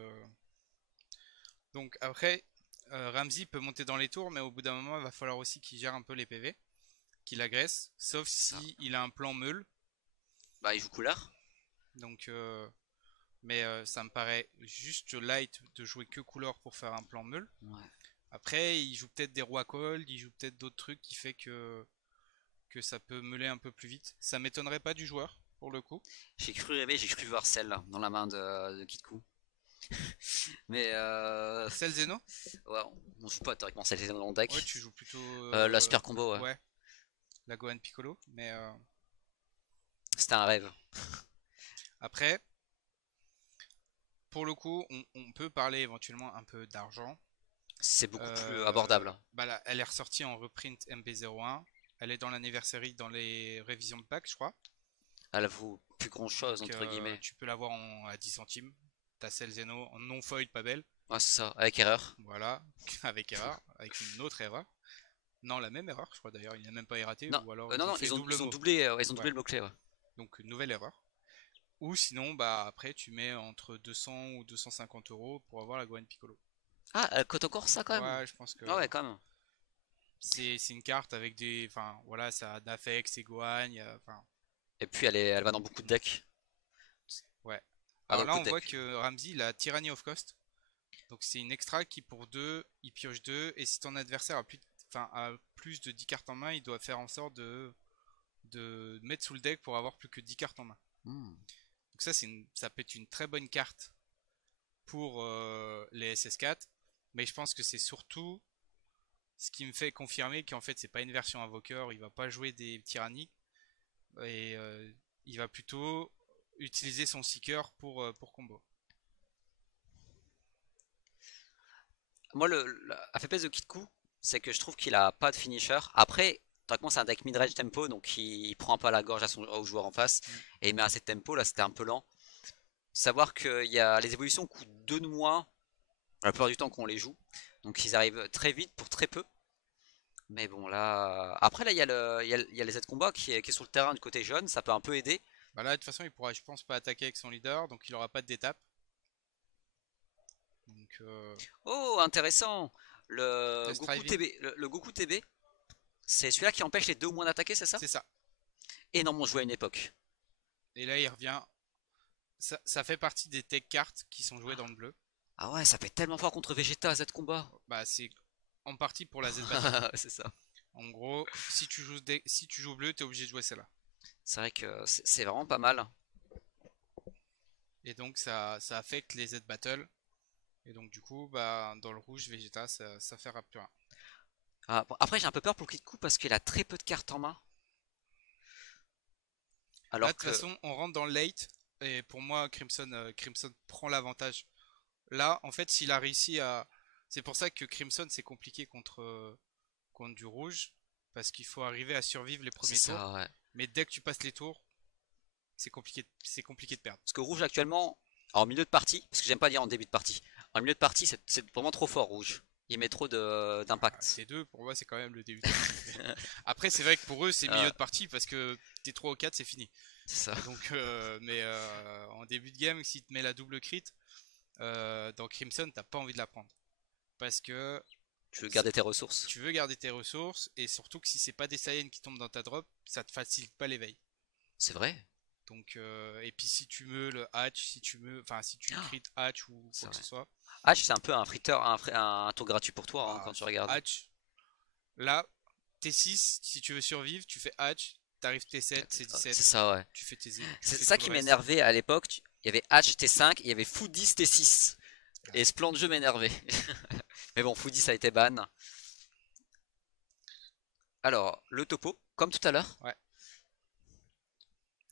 après Ramsey peut monter dans les tours, mais au bout d'un moment il va falloir aussi qu'il gère un peu les PV, qu'il agresse, sauf si il a un plan meule. Bah il joue couleur. Donc mais ça me paraît juste light de jouer que couleur pour faire un plan meule. Ouais. Après il joue peut-être des rois cold, il joue peut-être d'autres trucs qui fait que ça peut meuler un peu plus vite. Ça m'étonnerait pas du joueur pour le coup. J'ai cru rêver, j'ai cru voir celle dans la main de Kitku. Mais Celle Zeno. Ouais, on joue pas théoriquement celle Zeno dans le deck. Ouais, tu joues plutôt la super combo, ouais. La Gohan Piccolo, mais c'était un rêve. Après, pour le coup, on peut parler éventuellement un peu d'argent. C'est beaucoup plus abordable. Bah là, elle est ressortie en reprint MB01. Elle est dans l'anniversary dans les révisions de pack, je crois. Elle vaut plus grand chose, entre guillemets. Tu peux l'avoir à 10 centimes. T'as celle Zeno en non foil, pas belle. Ouais, c'est ça, avec erreur. Voilà, avec erreur, avec une autre erreur. Non, la même erreur, je crois d'ailleurs. Il n'a même pas erraté. Non, ou alors non, ils ont doublé, ils ont doublé le mot-clé. Ouais. Donc, nouvelle erreur. Ou sinon, bah après, tu mets entre 200 ou 250 € pour avoir la Gohan Piccolo. Ah, elle cote encore ça quand même. Ouais, je pense que Ah ouais, quand même. c'est une carte avec des. Enfin, voilà, ça a Nafex et Gohan. Enfin, Et puis elle va dans beaucoup de decks. ouais. Ah, Alors dans là, beaucoup on de voit decks. que Ramsey, il a Tyranny of Cost. Donc c'est une extra qui pour 2 il pioche 2 et si ton adversaire a plus de 10 cartes en main, il doit faire en sorte de mettre sous le deck pour avoir plus que 10 cartes en main. Hmm. Donc ça peut être une très bonne carte pour les SS4, mais je pense que c'est surtout ce qui me fait confirmer qu'en fait c'est pas une version invoqueur, il va pas jouer des tyranniques et il va plutôt utiliser son seeker pour combo. Moi, la faiblesse de Kitku, c'est que je trouve qu'il a pas de finisher. Après, théoriquement, c'est un deck mid-range tempo, donc il prend pas la gorge au joueur en face. Mm. Et il met assez de tempo, là c'était un peu lent. Savoir que les évolutions coûtent 2 de moins la plupart du temps qu'on les joue. Donc ils arrivent très vite pour très peu. Mais bon, là. Après, là, il y a les Z-Combat qui est sur le terrain du côté jaune, ça peut un peu aider. Bah là de toute façon il pourra je pense pas attaquer avec son leader, donc il aura pas d'étape. Donc Oh, intéressant! Le test Goku driving, TB, le Goku TB, c'est celui-là qui empêche les 2 ou moins d'attaquer, c'est ça? c'est ça. Énormément joué à une époque. Et là il revient. Ça fait partie des tech cartes qui sont jouées dans le bleu. Ah ouais, ça fait tellement fort contre Vegeta, Z-Combat. Bah c'est en partie pour la Z Battle. C'est ça. En gros, si tu joues bleu, t'es obligé de jouer celle-là. C'est vrai que c'est vraiment pas mal. Et donc ça affecte les Z Battle. Et donc du coup, bah dans le rouge, Vegeta, ça fait plus rien. Ah, bon, après, j'ai un peu peur pour le Kid parce qu'il a très peu de cartes en main. Là, de Alors toute que. façon, on rentre dans le late. Et pour moi, Crimson prend l'avantage. Là, en fait, s'il a réussi à. C'est pour ça que Crimson, c'est compliqué contre du rouge. Parce qu'il faut arriver à survivre les C'est premiers tours. ça, ouais. Mais dès que tu passes les tours, c'est compliqué de perdre. Parce que rouge actuellement, en milieu de partie, parce que j'aime pas dire en début de partie, en milieu de partie, c'est vraiment trop fort rouge. Il met trop d'impact. T2, pour moi, c'est quand même le début de partie. Après, c'est vrai que pour eux, c'est milieu Ah, de partie parce que T3 ou 4, c'est fini. c'est ça. Donc, en début de game, si te met la double crit, dans Crimson, t'as pas envie de la prendre. Parce que Tu veux garder tes ressources. tu veux garder tes ressources et surtout que si c'est pas des Saiyans qui tombent dans ta drop, ça te facilite pas l'éveil. C'est vrai. Donc, et puis si tu me le hatch, si tu Ah, crit hatch ou c'est quoi que vrai. ce soit, Hatch, c'est un peu un fritter, un tour gratuit pour toi hein, bah, quand tu regardes. hatch, là, T6, si tu veux survivre, tu fais hatch, t'arrives T7, C'est C17, ça, ouais. tu C'est fais ça tout qui le reste. m'énervait à l'époque. Il y avait Hatch T5 et il y avait Foodis T6. Et ce plan de jeu m'énervait. Mais bon, Foodis a été ban. Alors, le topo, comme tout à l'heure. Ouais.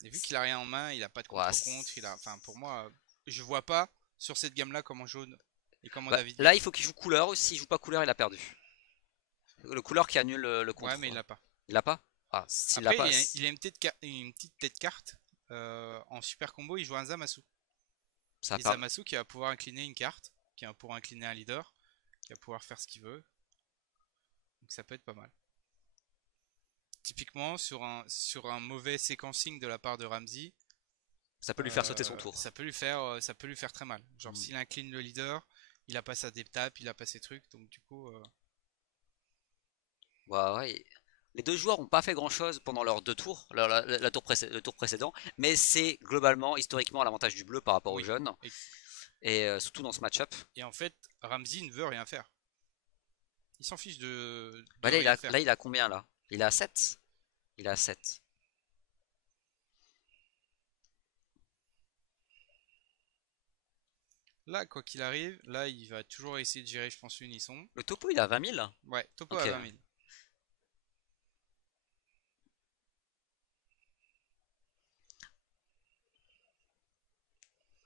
Et vu qu'il a rien en main, il a pas de Ouais, contre-contre, enfin pour moi, je vois pas sur cette gamme là comment jaune et comment bah, David là, gagne. il faut qu'il joue couleur. S'il joue pas couleur, il a perdu. Le couleur qui annule le Ouais, contre. mais il l'a pas. Il l'a pas? Ah, s'il l'a Après, pas, il a une petite tête carte. En super combo, il joue un Zamasu. ça a Et pas. Zamasu qui va pouvoir incliner une carte, qui va pouvoir incliner un leader, qui va pouvoir faire ce qu'il veut. Donc ça peut être pas mal. Typiquement, sur un mauvais séquencing de la part de Ramsey, Ça peut lui faire sauter son tour. ça peut lui faire très mal. Genre Hmm. s'il incline le leader, il a pas sa tapes, il a pas ses trucs, donc du coup, Ouais, ouais. Les deux joueurs n'ont pas fait grand-chose pendant leurs 2 tours, le tour précédent, mais c'est globalement, historiquement, l'avantage du bleu par rapport au oui. jaune, Et, et surtout dans ce match-up. et en fait, Ramsey ne veut rien faire. Il s'en fiche de Bah rien faire. là, il a combien là? Il a 7. Il a 7. Là, quoi qu'il arrive, là, il va toujours essayer de gérer, je pense, l'unisson. Le topo, il a 20 000. Ouais, topo à Ok. 20 000.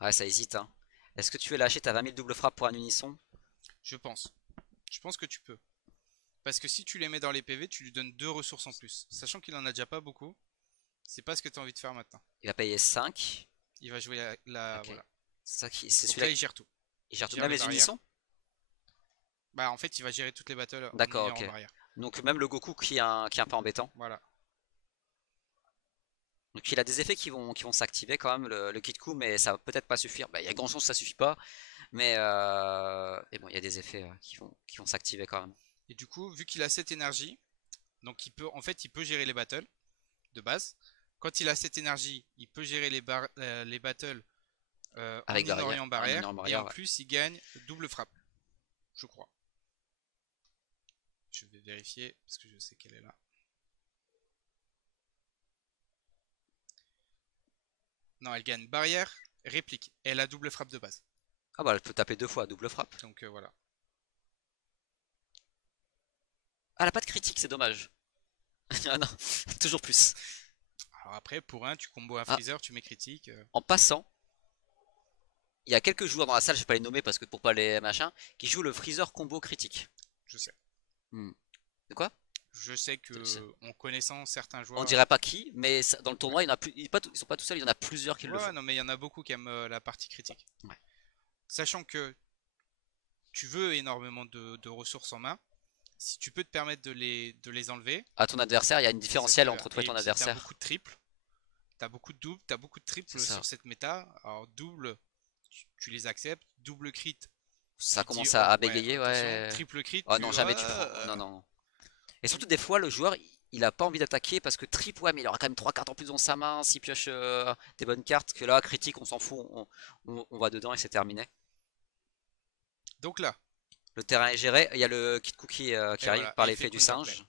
Ouais, ça hésite, hein. Est-ce que tu veux lâcher ta 20 000 double frappe pour un unisson? Je pense. Je pense que tu peux. Parce que si tu les mets dans les PV, tu lui donnes 2 ressources en plus. Sachant qu'il en a déjà pas beaucoup, c'est pas ce que tu as envie de faire maintenant. Il va payer 5. Il va jouer Ok. voilà. C'est Donc celui-là là, il qui gère tout. il Il gère tout, gère même les les barrières. unissons? Bah, en fait, il va gérer toutes les battles en D'accord, ayant en ok. barrière. Donc même le Goku qui est un peu embêtant. Voilà. Donc il a des effets qui vont s'activer quand même, le kit coup, mais ça va peut-être pas suffire. Bah, il y a grand chance que ça suffit pas, mais bon, il y a des effets qui vont s'activer quand même. Et du coup, vu qu'il a cette énergie, donc en fait, il peut gérer les battles de base. Quand il a cette énergie, il peut gérer les battles en Avec barrière, ignorant en barrière. ignorant Et barrière, en ouais. plus, il gagne double frappe, je crois. Je vais vérifier parce que je sais qu'elle est là. Non, elle gagne barrière, réplique. Elle a double frappe de base. Ah bah elle peut taper 2 fois, double frappe. Donc voilà. Ah, elle a pas de critique, c'est dommage. Ah non, toujours plus. Alors après, pour un, tu combos un Ah, freezer, tu mets critique. en passant, il y a quelques joueurs dans la salle, je vais pas les nommer parce que pour pas les machins, qui jouent le freezer combo critique. Je sais. Hmm. De quoi? Je sais que, en connaissant certains On joueurs. dirait pas qui, mais dans le tournoi, il y en a plus, ils sont pas tout seuls, il y en a plusieurs qui le Ouais, font. non, mais il y en a beaucoup qui aiment la partie critique. Ouais. Sachant que tu veux énormément de ressources en main, si tu peux te permettre de les enlever, À ton adversaire, il y a une c'est ça différentielle qu'il faut faire. entre toi et Et ton puis t'as adversaire. beaucoup de triples, t'as beaucoup de doubles, t'as beaucoup de C'est triples ça. sur cette méta. Alors double, tu les acceptes. Double crit, Ça tu te dis commence oh à ouais bégayer, attention. ouais. Triple crit, Oh non, jamais tu prends. Non, non. Et surtout, des fois, le joueur, il a pas envie d'attaquer parce que triple, ouais, mais il aura quand même 3 cartes en plus dans sa main s'il pioche des bonnes cartes. Que là, critique, on s'en fout, on va dedans et c'est terminé. Donc là, Le terrain est géré. Il y a le kit cookie qui et arrive voilà, par et il fait l'effet du counterplay. singe.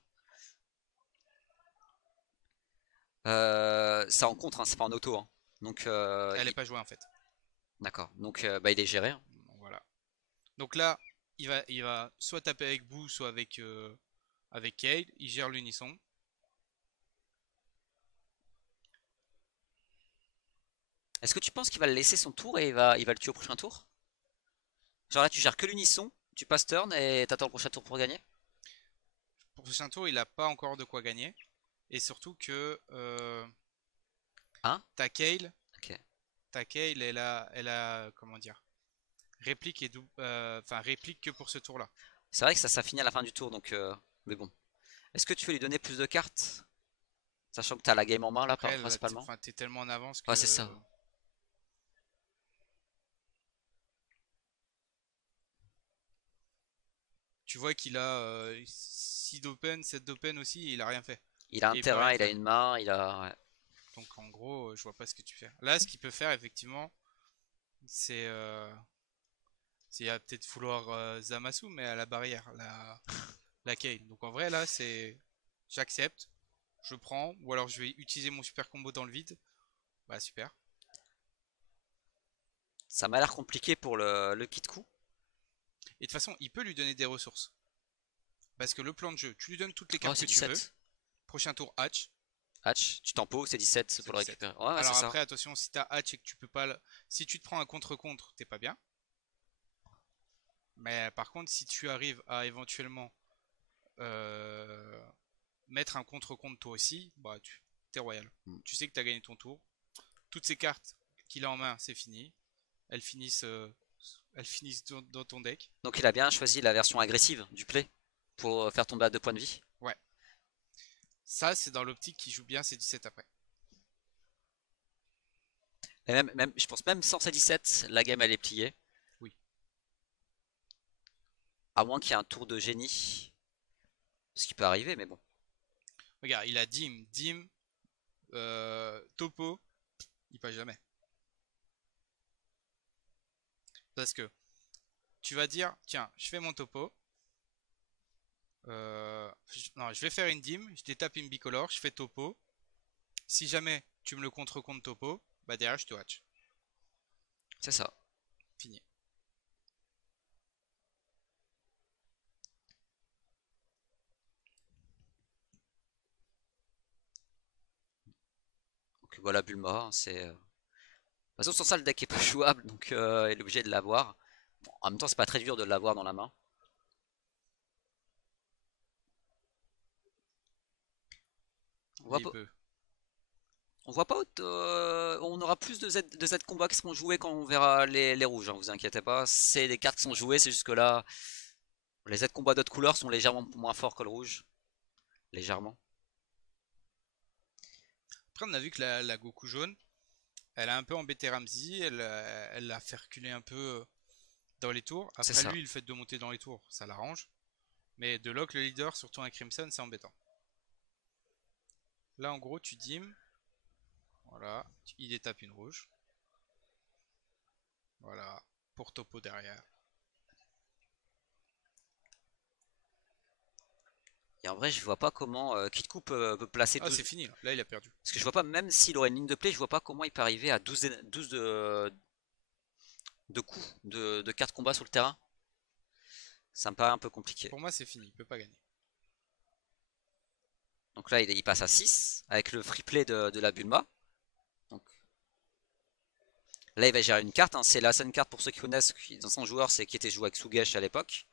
C'est en contre, hein, c'est pas en auto, hein. Donc, Elle est pas jouée en fait. d'accord. Donc, bah, il est géré, hein. Bon, voilà. Donc là, il va soit taper avec Boo, soit avec Kale. Il gère l'unisson. Est-ce que tu penses qu'il va le laisser son tour et il va le tuer au prochain tour? Genre là, tu gères que l'unisson, tu passes turn et t'attends le prochain tour pour gagner? Pour ce prochain tour, il a pas encore de quoi gagner. Et surtout que Hein? ta Kale, Ok. elle a, comment dire, réplique et enfin réplique que pour ce tour-là. C'est vrai que ça finit à la fin du tour, donc mais bon. Est-ce que tu veux lui donner plus de cartes? Sachant que t'as la game en main là, Après, là, principalement. enfin, t'es tellement en avance Ouais, c'est ça. que tu vois qu'il a 6 d'open, 7 d'open aussi, et il a rien fait. Il a un Et il peut terrain, rien il a faire. une main, il a. Ouais. Donc en gros, je vois pas ce que tu fais. Là, ce qu'il peut faire effectivement, c'est il va peut-être vouloir Zamasu, mais à la barrière, la Kale. Donc en vrai, là, c'est j'accepte, je prends, ou alors je vais utiliser mon super combo dans le vide. Bah super. Ça m'a l'air compliqué pour le kit coup. Et de toute façon, il peut lui donner des ressources. Parce que le plan de jeu, tu lui donnes toutes les Oh, cartes c'est que tu veux. 17. Prochain tour, hatch, Hatch, tu tempo, c'est 17 c'est pour le 17. récupérer. Ouais, ouais, c'est Alors ça. après, attention, si t'as hatch et que tu peux pas. Si tu te prends un contre-contre, t'es pas bien. Mais par contre, si tu arrives à éventuellement euh, mettre un contre-contre toi aussi, bah t'es royal. Hmm. Tu sais que t'as gagné ton tour. Toutes ces cartes qu'il a en main, c'est fini. Elles finissent, dans ton deck. Donc il a bien choisi la version agressive du play pour faire tomber à 2 points de vie. Ouais. Ça, c'est dans l'optique qui joue bien ces 17 après. Et je pense même sans ces 17, la game elle est pliée. Oui. À moins qu'il y ait un tour de génie. Ce qui peut arriver, mais bon. Regarde, il a Dim, Topo, il passe jamais. Parce que tu vas dire, tiens, je fais mon Topo. Non, je vais faire une Dim, je détape une bicolore, je fais Topo. Si jamais tu me le contre-contre Topo, bah derrière je te hatch. C'est ça. Fini. Donc voilà Bulma, c'est. De toute façon, sans ça, le deck est pas jouable, donc il est obligé de l'avoir. Bon, en même temps, c'est pas très dur de l'avoir dans la main. On voit Il pas, peut. on voit pas on aura plus de Z combats qui seront joués quand on verra les rouges, hein, vous inquiétez pas. C'est des cartes qui sont jouées, c'est juste que là, les Z combats d'autres couleurs sont légèrement moins forts que le rouge. Légèrement. Après, on a vu que la Goku jaune, elle a un peu embêté Ramsey, elle l'a fait reculer un peu dans les tours. C'est Après, ça. lui, le fait de monter dans les tours, ça l'arrange. Mais de lock le leader, surtout un Crimson, c'est embêtant. Là, en gros, tu dim. Voilà. Il détape une rouge. Voilà. Pour topo derrière. Et en vrai, je vois pas comment Kid Coup peut placer Ah, c'est 12. fini là. Là, il a perdu. Parce que je vois pas, même s'il aurait une ligne de play, je vois pas comment il peut arriver à 12 de coups, de cartes combat sur le terrain. Ça me paraît un peu compliqué. Pour moi, c'est fini. Il peut pas gagner. Donc là, il passe à 6 avec le free play de la Bulma. Donc, là, il va gérer une carte. Hein. C'est la seule carte pour ceux qui connaissent dans son joueur, c'est qui était joué avec Sugesh à l'époque.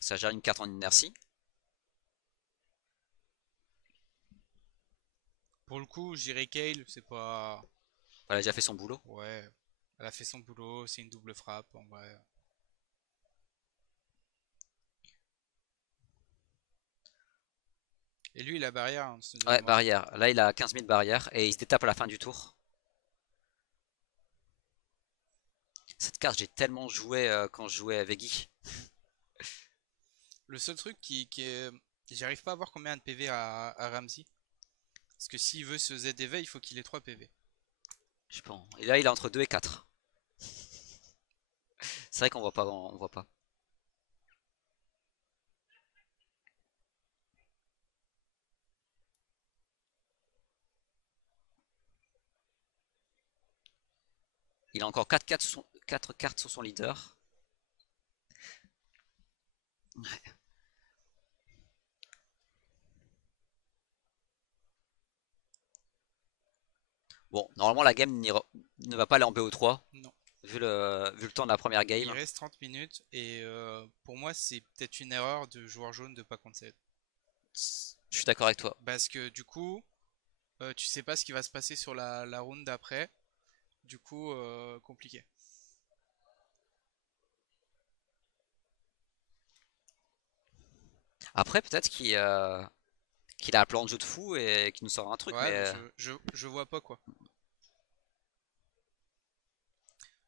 Ça gère une carte en inertie. Pour le coup, j'irai Kale. C'est pas. Elle a déjà fait son boulot. Ouais. Elle a fait son boulot. C'est une double frappe. En vrai. Et lui, il a barrière hein, de Ouais, mémoire. barrière. Là, il a 15 000 barrières et il se détape à la fin du tour. Cette carte, j'ai tellement joué quand je jouais avec Guy. Le seul truc qui est. J'arrive pas à voir combien de PV à Ramsey. Parce que s'il veut se ZDV, il faut qu'il ait 3 PV. Je pense. Et là, il est entre 2 et 4. C'est vrai qu'on voit pas, on voit pas. Il a encore 4 cartes sur son leader. Ouais. Bon, normalement la game ne va pas aller en BO3, Non. vu le temps de la première Il game. reste 30 minutes et pour moi, c'est peut-être une erreur de joueur jaune de pas concéder. Je suis d'accord avec toi. Parce que du coup, tu sais pas ce qui va se passer sur la round d'après. Du coup, compliqué. Après, peut-être qu'il a un plan de jeu de fou et qu'il nous sort un truc, Ouais, mais mais je vois pas quoi.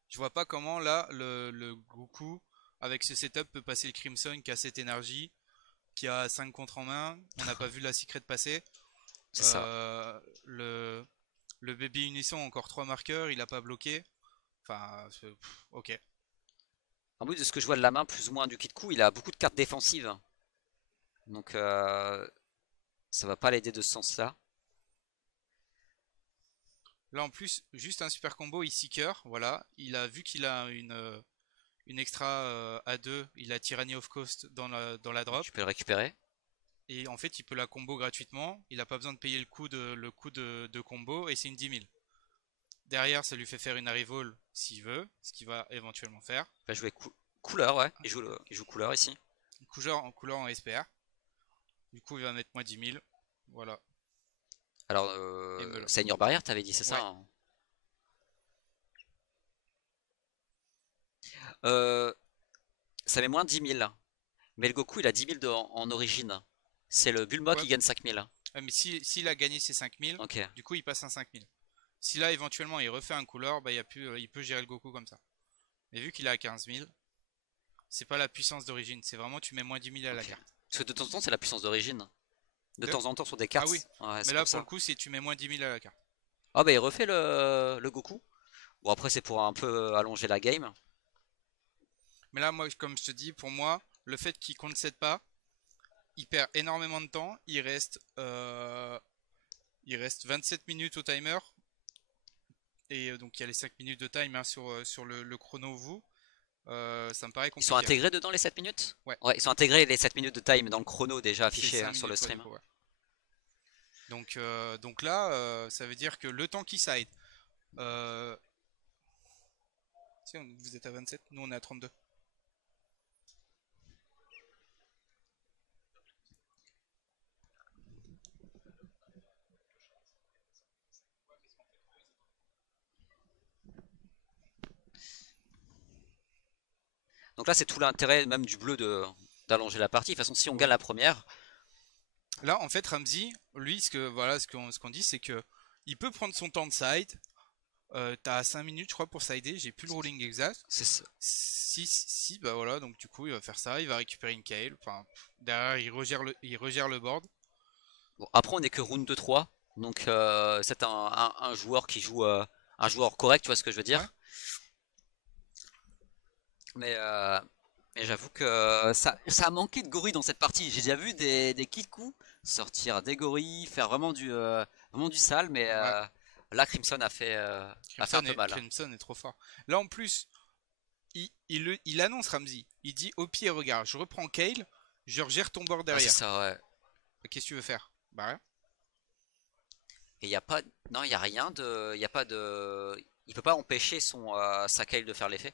Je vois pas comment là, le Goku, avec ce setup, peut passer le Crimson qui a cette énergie, qui a 5 contre en main. On n'a pas vu la secret passer. c'est ça. Euh, le, le Baby Unisson a encore 3 marqueurs, il a pas bloqué. Enfin, ok. En plus de ce que je vois de la main, plus ou moins du Kid Coup, il a beaucoup de cartes défensives. Donc ça va pas l'aider de ce sens-là. Là en plus, juste un super combo, il Seeker, voilà. Il a vu qu'il a une extra A2, il a Tyranny of Coast dans la drop. Tu peux le récupérer. Et en fait, il peut la combo gratuitement. Il n'a pas besoin de payer le coût de combo et c'est une 10 000. Derrière, ça lui fait faire une Arrival s'il veut, ce qu'il va éventuellement faire. Il va jouer couleur, ouais. Il joue couleur ici. Couleur en SPR. Du coup, il va mettre moins 10 000. Voilà. Alors, Et me l'a. Seigneur Barrière, t'avais dit, c'est ça Ouais. hein. Euh, Ça met moins de 10 000. Mais le Goku, il a 10 000 en origine. C'est le Bulma Ouais. qui gagne 5 000. Mais s'il a gagné ses 5 000, Ok. du coup, il passe un 5 000. Si là, éventuellement, il refait un couleur, bah, il peut gérer le Goku comme ça. Mais vu qu'il est à 15 000, c'est pas la puissance d'origine. C'est vraiment, tu mets moins 10 000 à la Ok. carte. Parce que de temps en temps, c'est la puissance d'origine. De De temps en temps, sur des Ah cartes. oui. Ouais, Mais c'est là, pour pour le ça. coup, c'est tu mets moins 10 000 à la carte. Ah bah il refait le Goku. Bon après c'est pour un peu allonger la game. Mais là, moi, comme je te dis, pour moi, le fait qu'il compte 7 pas, il perd énormément de temps. Il reste 27 minutes au timer. Et donc, il y a les 5 minutes de time hein, sur le chrono, vous. Ça me paraît Ils sont compliqué. Hein. intégrés dedans les 7 minutes? Ouais, Ouais, ils sont intégrés les 7 minutes de time dans le chrono déjà c'est affiché 5 hein, sur le minutes, ouais, du stream. coup, ouais. Donc là, ça veut dire que le temps qui side. Euh... Si, vous êtes à 27, nous on est à 32. Donc là c'est tout l'intérêt même du bleu de d'allonger la partie. De toute façon si on gagne Oui. la première, Là, en fait, Ramsey, lui, ce qu'on dit, c'est que il peut prendre son temps de side. T'as 5 minutes, je crois, pour sider. J'ai plus le rolling exact. C'est ça. Si, bah voilà. Donc, du coup, il va faire ça. Il va récupérer une Kayle. Enfin, derrière, il regère le board. Bon, après, on est que round 2-3. Donc, c'est un joueur qui joue un joueur correct, tu vois ce que je veux Ouais. dire. Mais, euh, mais j'avoue que ça a manqué de gorilles dans cette partie. J'ai déjà vu des Kiku sortir des gorilles, faire vraiment du sale. Mais Ouais. là, Crimson a fait un peu mal, hein. Crimson est trop fort. Là, en plus, il annonce Ramsey. Il dit au pire, regarde, je reprends Kayle. Je regère ton board Ouais, c'est derrière. ça, ouais. Qu'est-ce que tu veux faire? Bah rien. Et il y a pas, non, il y a rien de, il y a pas de, il peut pas empêcher sa Kayle de faire l'effet.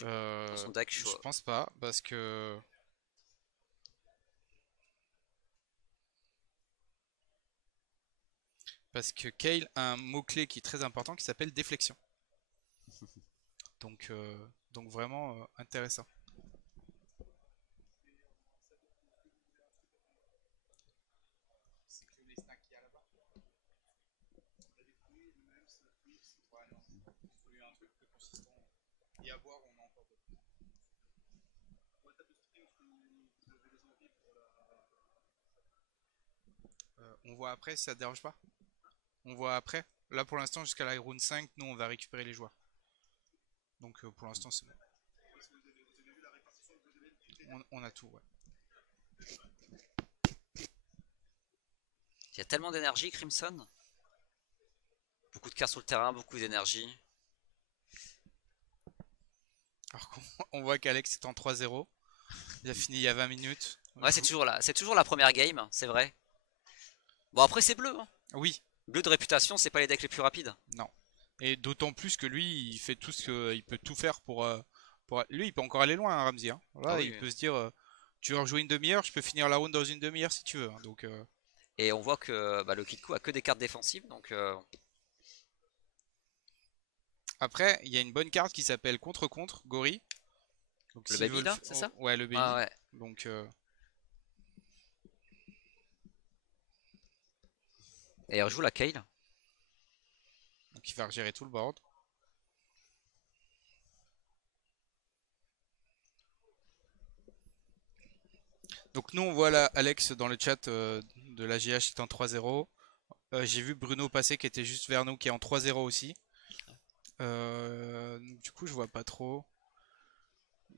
Dans son deck, Je pense pas. Parce que Kayle a un mot-clé qui est très important qui s'appelle déflexion. Donc vraiment intéressant. On voit après si ça te dérange pas. On voit après. Là pour l'instant jusqu'à la round 5, nous on va récupérer les joueurs. Donc pour l'instant c'est bon. On a tout, ouais. Il y a tellement d'énergie, Crimson. Beaucoup de cartes sur le terrain, beaucoup d'énergie. Alors on voit qu'Alex est en 3-0. Il a fini il y a 20 minutes. Ouais, c'est toujours la première game, c'est vrai. Bon, après, c'est bleu, hein. Oui, Bleu de réputation, c'est pas les decks les plus rapides. non. Et d'autant plus que lui, il fait tout ce que, il peut tout faire pour. Lui, il peut encore aller loin, hein, Ramsey, hein. Ah Là, oui, il oui. peut se dire, tu veux rejouer une demi-heure, je peux finir la round dans une demi-heure si tu veux, hein. Donc Et on voit que bah, le Kitku a que des cartes défensives, donc après, il y a une bonne carte qui s'appelle contre-contre, Gori. Donc le s'il veut baby là, c'est oh, ça? ouais, le Ah baby. ouais. Donc, Et il rejoue la Kayle. donc il va gérer tout le board. Donc nous, on voit là Alex dans le chat de la GH qui est en 3-0. J'ai vu Bruno passer qui était juste vers nous qui est en 3-0 aussi. Donc, du coup, je vois pas trop.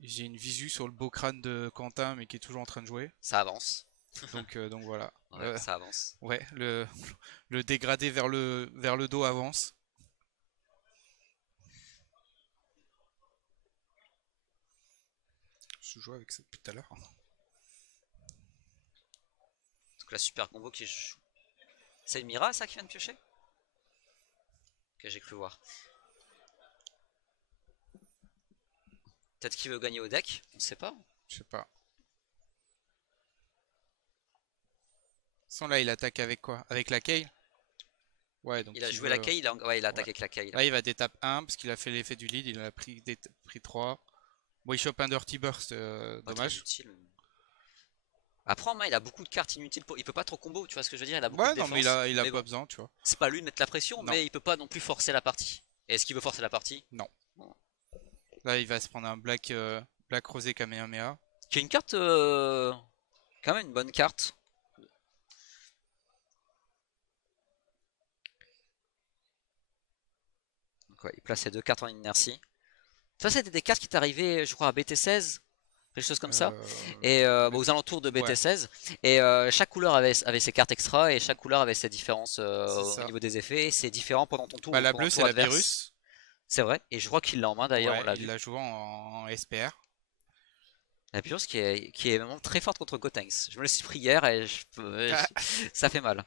J'ai une visu sur le beau crâne de Quentin, mais qui est toujours en train de jouer. Ça avance. Donc voilà. Ouais, ça avance. Ouais, le dégradé vers le dos avance. Je joue avec ça depuis tout à l'heure. Donc la super combo qui joue. C'est Mira ça qui vient de piocher? Ok, j'ai cru voir. Peut-être qu'il veut gagner au deck, on sait pas. Je sais pas. Sans là, il attaque avec quoi? Avec la Kayle? Ouais, donc Il a il joué la veut. Kayle, ouais, il a Ouais. attaqué avec la Kayle. Là, il va détape 1 parce qu'il a fait l'effet du lead. Il en a pris 3. Bon, il chope un Dirty Burst, Pas très dommage. utile. Après, en main, il a beaucoup de cartes inutiles. Il peut pas trop combo, tu vois ce que je veux dire? Il a beaucoup de Ouais, non, mais il défense. a, il a Mais pas bon, besoin, tu vois. c'est pas lui de mettre la pression, Non, mais il peut pas non plus forcer la partie. Et est-ce qu'il veut forcer la partie? non. Bon. Là, il va se prendre un Black Rosé Kamehameha. Qui est une carte, quand même une bonne carte. Donc, ouais, il place ses deux cartes en inertie. Ça, c'était des cartes qui t'arrivaient, je crois, à BT16, quelque chose comme ça. Et Mais- aux alentours de Ouais, BT16. Et chaque couleur avait ses cartes extra et chaque couleur avait ses différences c'est au ça. niveau des effets. C'est différent pendant ton tour Bah, ou la pendant bleue, le c'est tour la adverse. virus. C'est vrai. Et je crois qu'il l'a en main d'ailleurs, on Ouais, l'a il vu. l'a joué en SPR. La Purus qui est vraiment très forte contre Gotenks. Je me le suis pris hier et ça fait mal.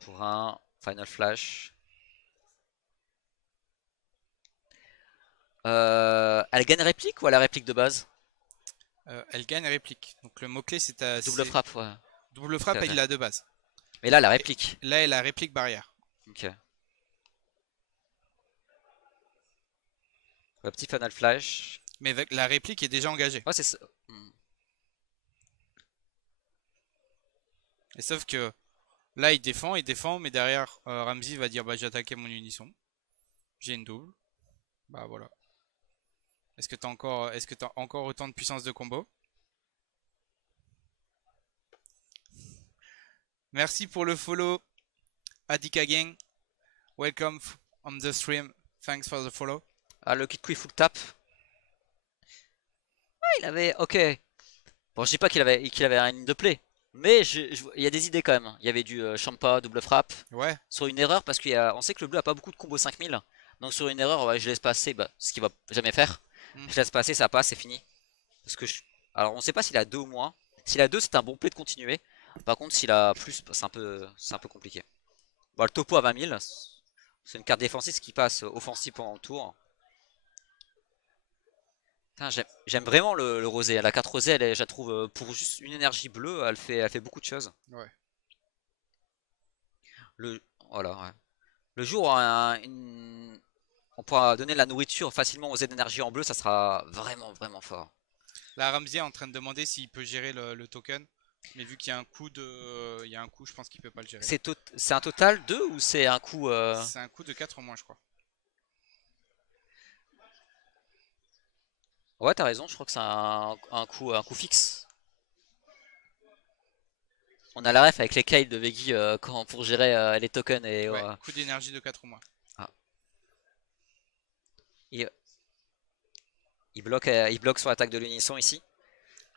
Pour un Final Flash. Elle gagne réplique ou elle a réplique de base? Elle gagne réplique. Donc le mot-clé, Double c'est frappe, ouais. double Tout frappe, à il fait. l'a de base. Mais là, la Et réplique. là, elle a réplique barrière. Ok. Le petit Final Flash. Mais avec la réplique est déjà engagée. Ouais, c'est ça. Hmm. Et sauf que là, il défend, mais derrière, Ramsey va dire bah j'ai attaqué mon unisson. J'ai une double. Bah voilà. Est-ce que t'as encore autant de puissance de combo? Merci pour le follow, Adika Gang. Welcome on the stream. Thanks for the follow. Ah, le Kid Kui full tap. Ah, il avait. Ok. Bon, je dis pas qu'il avait une ligne de play. Mais il y a des idées quand même. Il y avait du Champa, double frappe. Ouais. Sur une erreur, parce qu'on sait que le bleu a pas beaucoup de combos 5000. Donc sur une erreur, ouais, je laisse passer, bah, ce qu'il va jamais faire. Hmm. Je laisse passer, ça passe, c'est fini. Parce que Alors on sait pas s'il a 2 ou moins. S'il a 2, c'est un bon play de continuer. Par contre, s'il a plus, bah, c'est un peu compliqué. Bon, le topo à 20 000, c'est une carte défensive qui passe offensive pendant le tour. Putain, j'aime vraiment le rosé. La carte rosée, je la trouve pour juste une énergie bleue, elle fait beaucoup de choses. Ouais. Le, voilà, ouais. Le jour où on pourra donner de la nourriture facilement aux aides d'énergie en bleu, ça sera vraiment vraiment fort. Là, Ramsey est en train de demander s'il peut gérer le token. Mais vu qu'il y a un coup il y a un coup, je pense qu'il peut pas le gérer. C'est un total 2 ou c'est un coup C'est un coup de 4 au moins, je crois. Ouais, t'as raison, je crois que c'est un coup fixe. On a la ref avec les Kyle de Veggie pour gérer les tokens et Ouais, coup d'énergie de 4 au moins. ah. il, il bloque sur l'attaque de l'unisson ici.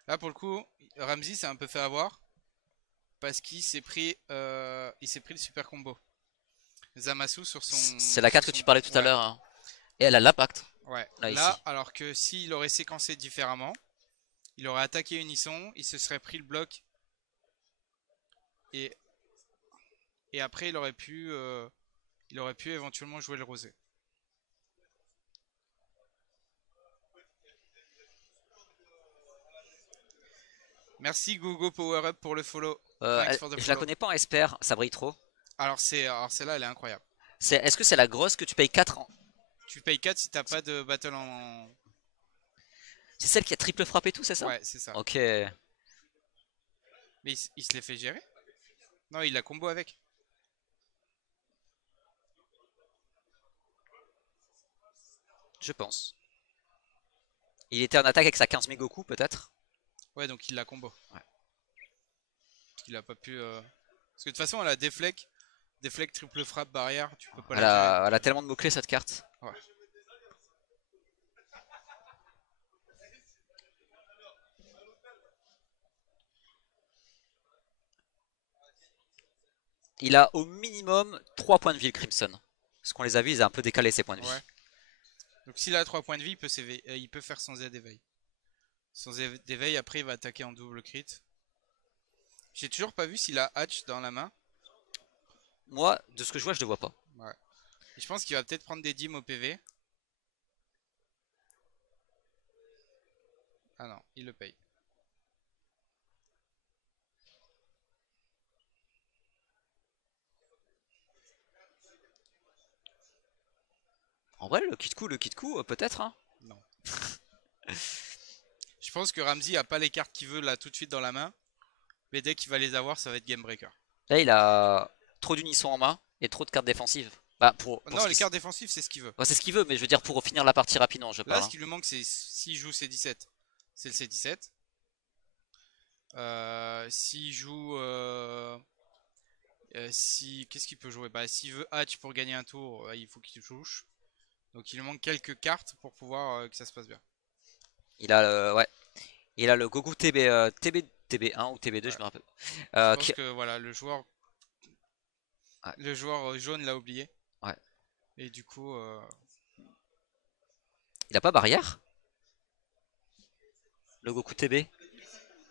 Là, pour le coup, Ramsey s'est un peu fait avoir. Parce qu'il s'est pris le super combo. Zamasu sur C'est la carte que tu parlais tout à Ouais, l'heure, hein. Et elle a l'impact ouais. là Là, ici. alors que s'il aurait séquencé différemment, il aurait attaqué Unisson, il se serait pris le bloc et, et après il aurait pu éventuellement jouer le rosé. Merci Gogo Power Up pour le follow. Thanks for the Je la follow. connais pas en Esper, ça brille trop. Alors celle-là, elle est incroyable. Est-ce que c'est la grosse que tu payes 4 ans? Tu payes 4 si t'as pas de battle en. C'est celle qui a triple frappe et tout, c'est ça? Ouais, c'est ça. Ok. Mais il se les fait gérer? Non, il a combo avec. Je pense. Il était en attaque avec sa 15 Goku peut-être? Ouais, donc il l'a combo. Ouais. Parce qu'il a pas pu. Parce que de toute façon, elle a déflect, triple frappe, barrière, tu peux pas Elle la gérer. a, elle a tellement de mots-clés cette carte. Ouais. Il a au minimum 3 points de vie le Crimson. Parce qu'on les a vus, ils ont un peu décalé ses points de Ouais. vie. Donc s'il a 3 points de vie, il peut faire son Z d'éveil. Son Z d'éveil, après il va attaquer en double crit. J'ai toujours pas vu s'il a Hatch dans la main. Moi, de ce que je vois, je le vois pas. Ouais. Et je pense qu'il va peut-être prendre des dîmes au PV. Ah non, il le paye. En vrai, le kit coup, peut-être, hein. Non. Je pense que Ramsey a pas les cartes qu'il veut là tout de suite dans la main. Mais dès qu'il va les avoir, ça va être game breaker. Là, il a trop d'unisson en main et trop de cartes défensives. Bah, pour Non, ce les qui. cartes défensives, c'est ce qu'il veut. Ouais, c'est ce qu'il veut, mais je veux dire, pour finir la partie rapidement, je Là, parle, ce hein. qui lui manque, c'est s'il joue C17, c'est le C17. S'il joue. Qu'est-ce qu'il peut jouer? Bah, s'il veut Hatch pour gagner un tour, il faut qu'il touche. Donc il lui manque quelques cartes pour pouvoir que ça se passe bien. Ouais. Il a le Goku TB1 ou TB2, Ouais. je me rappelle. Je Euh, pense qui- que voilà, ouais, le joueur jaune l'a oublié. ouais. Et du coup, Il a pas barrière? Le Goku TB?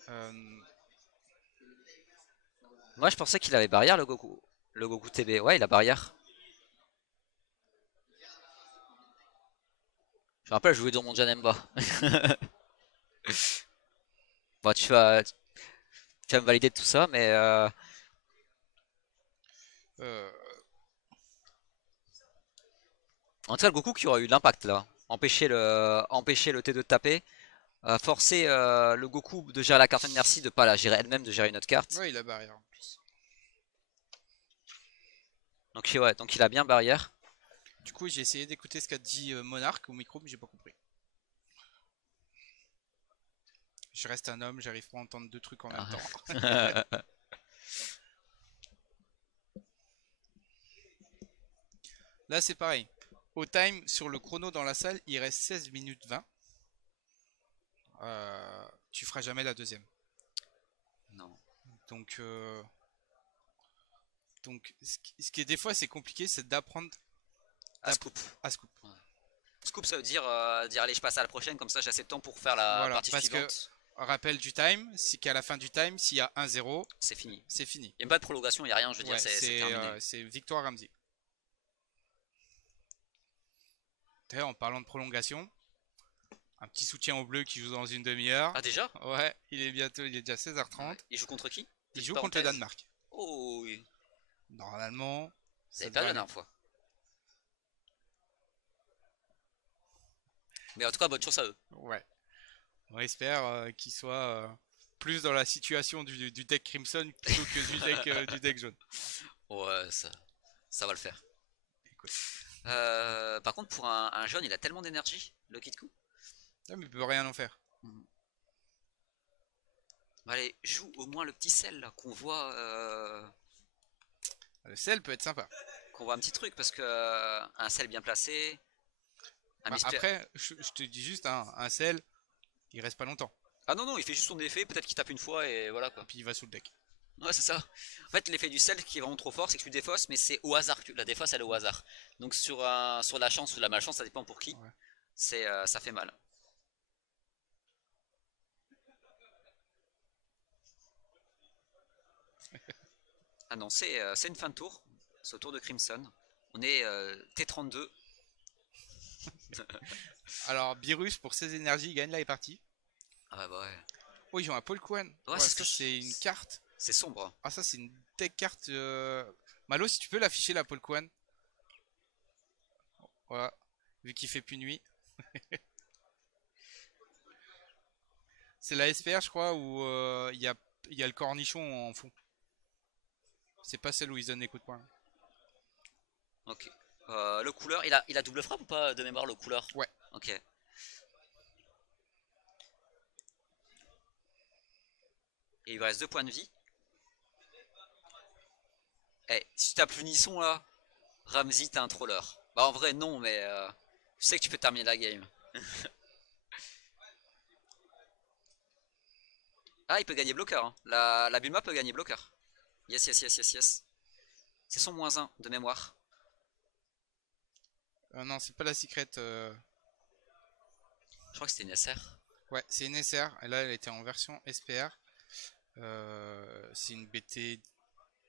euh, Moi, je pensais qu'il avait barrière, le Goku. Le Goku TB. Ouais, il a barrière. Je me rappelle, je jouais dans mon Janemba. Bon, tu vas me valider tout ça, mais euh, en tout cas, le Goku qui aura eu l'impact là. empêcher le T2 de taper, forcer le Goku de gérer la carte inertie, de pas la gérer elle-même, de gérer une autre carte. Ouais, il a barrière en plus. Donc ouais, donc il a bien barrière. Du coup, j'ai essayé d'écouter ce qu'a dit Monarch au micro, mais j'ai pas compris. Je reste un homme, j'arrive pas à entendre deux trucs en même temps. Là, c'est pareil. Au time, sur le chrono dans la salle, il reste 16 minutes 20. Tu feras jamais la deuxième. Non. Donc, ce qui est des fois, c'est compliqué, c'est d'apprendre À scoop. à scoop. Ouais. Scoop, ça veut dire allez, je passe à la prochaine, comme ça j'ai assez de temps pour faire la Voilà, partie parce que, suivante. rappel du time, c'est qu'à la fin du time, s'il y a 1-0, C'est fini. c'est fini. Il n'y a pas de prolongation, il n'y a rien, je veux dire, Ouais, c'est terminé. c'est victoire Ramsey. D'ailleurs, en parlant de prolongation, un petit soutien au bleu qui joue dans une demi-heure. Ah, déjà? Ouais, il est déjà 16h30. Ouais. Il joue contre qui? Il Petite joue contre le parenthèse. Danemark. Oh oui. Normalement, Vous ça avez devrait perdu la aller. dernière fois. Mais en tout cas, bonne chance à eux. Ouais. On espère qu'il soit plus dans la situation du deck Crimson plutôt que du deck jaune. Ouais, ça va le faire. Écoute. Par contre, pour un jeune, il a tellement d'énergie, le Kid Coup. Ah, mais il peut rien en faire. Allez, joue au moins le petit sel là, Le sel peut être sympa. qu'on voit un petit truc, parce que un sel bien placé, un Bah, Miss après, je te dis juste, un sel, il reste pas longtemps. Ah non, non, il fait juste son effet, peut-être qu'il tape une fois et voilà quoi. Et puis il va sous le deck. Ouais, c'est ça. En fait, l'effet du sel qui est vraiment trop fort, c'est que tu défausses, mais c'est au hasard. La défausse, elle est au hasard. Donc sur la chance ou la malchance, ça dépend pour qui. Ouais. Ça fait mal. Ah non, c'est une fin de tour. C'est au tour de Crimson. On est T32. Alors, Beerus, pour ses énergies, il gagne la partie. Ah bah ouais. Oh, ils ont un Paul Kwan. Ouais, Ouais, c'est ce ça, que c'est une carte. c'est sombre. Ah, ça, c'est une deck carte. Malo, si tu peux l'afficher, la Paul Kwan. Voilà. Vu qu'il fait plus nuit. C'est la SPR, je crois, où il y a le cornichon en fond. C'est pas celle où ils donnent les coups de poing. Ok. Le couleur, il a double frappe ou pas de mémoire le couleur? Ouais. Ok. Et il lui reste 2 points de vie. Eh, si tu tapes l'unisson là, Ramsey t'es un troller. Bah en vrai non, mais tu sais que tu peux terminer la game. Ah, il peut gagner bloqueur. Hein. La Bulma peut gagner bloqueur. Yes, yes, yes, yes, yes. C'est son -1 de mémoire. Non, c'est pas la secret. Je crois que c'était une SR. Ouais, c'est une SR. Et là, elle était en version SPR. C'est une BT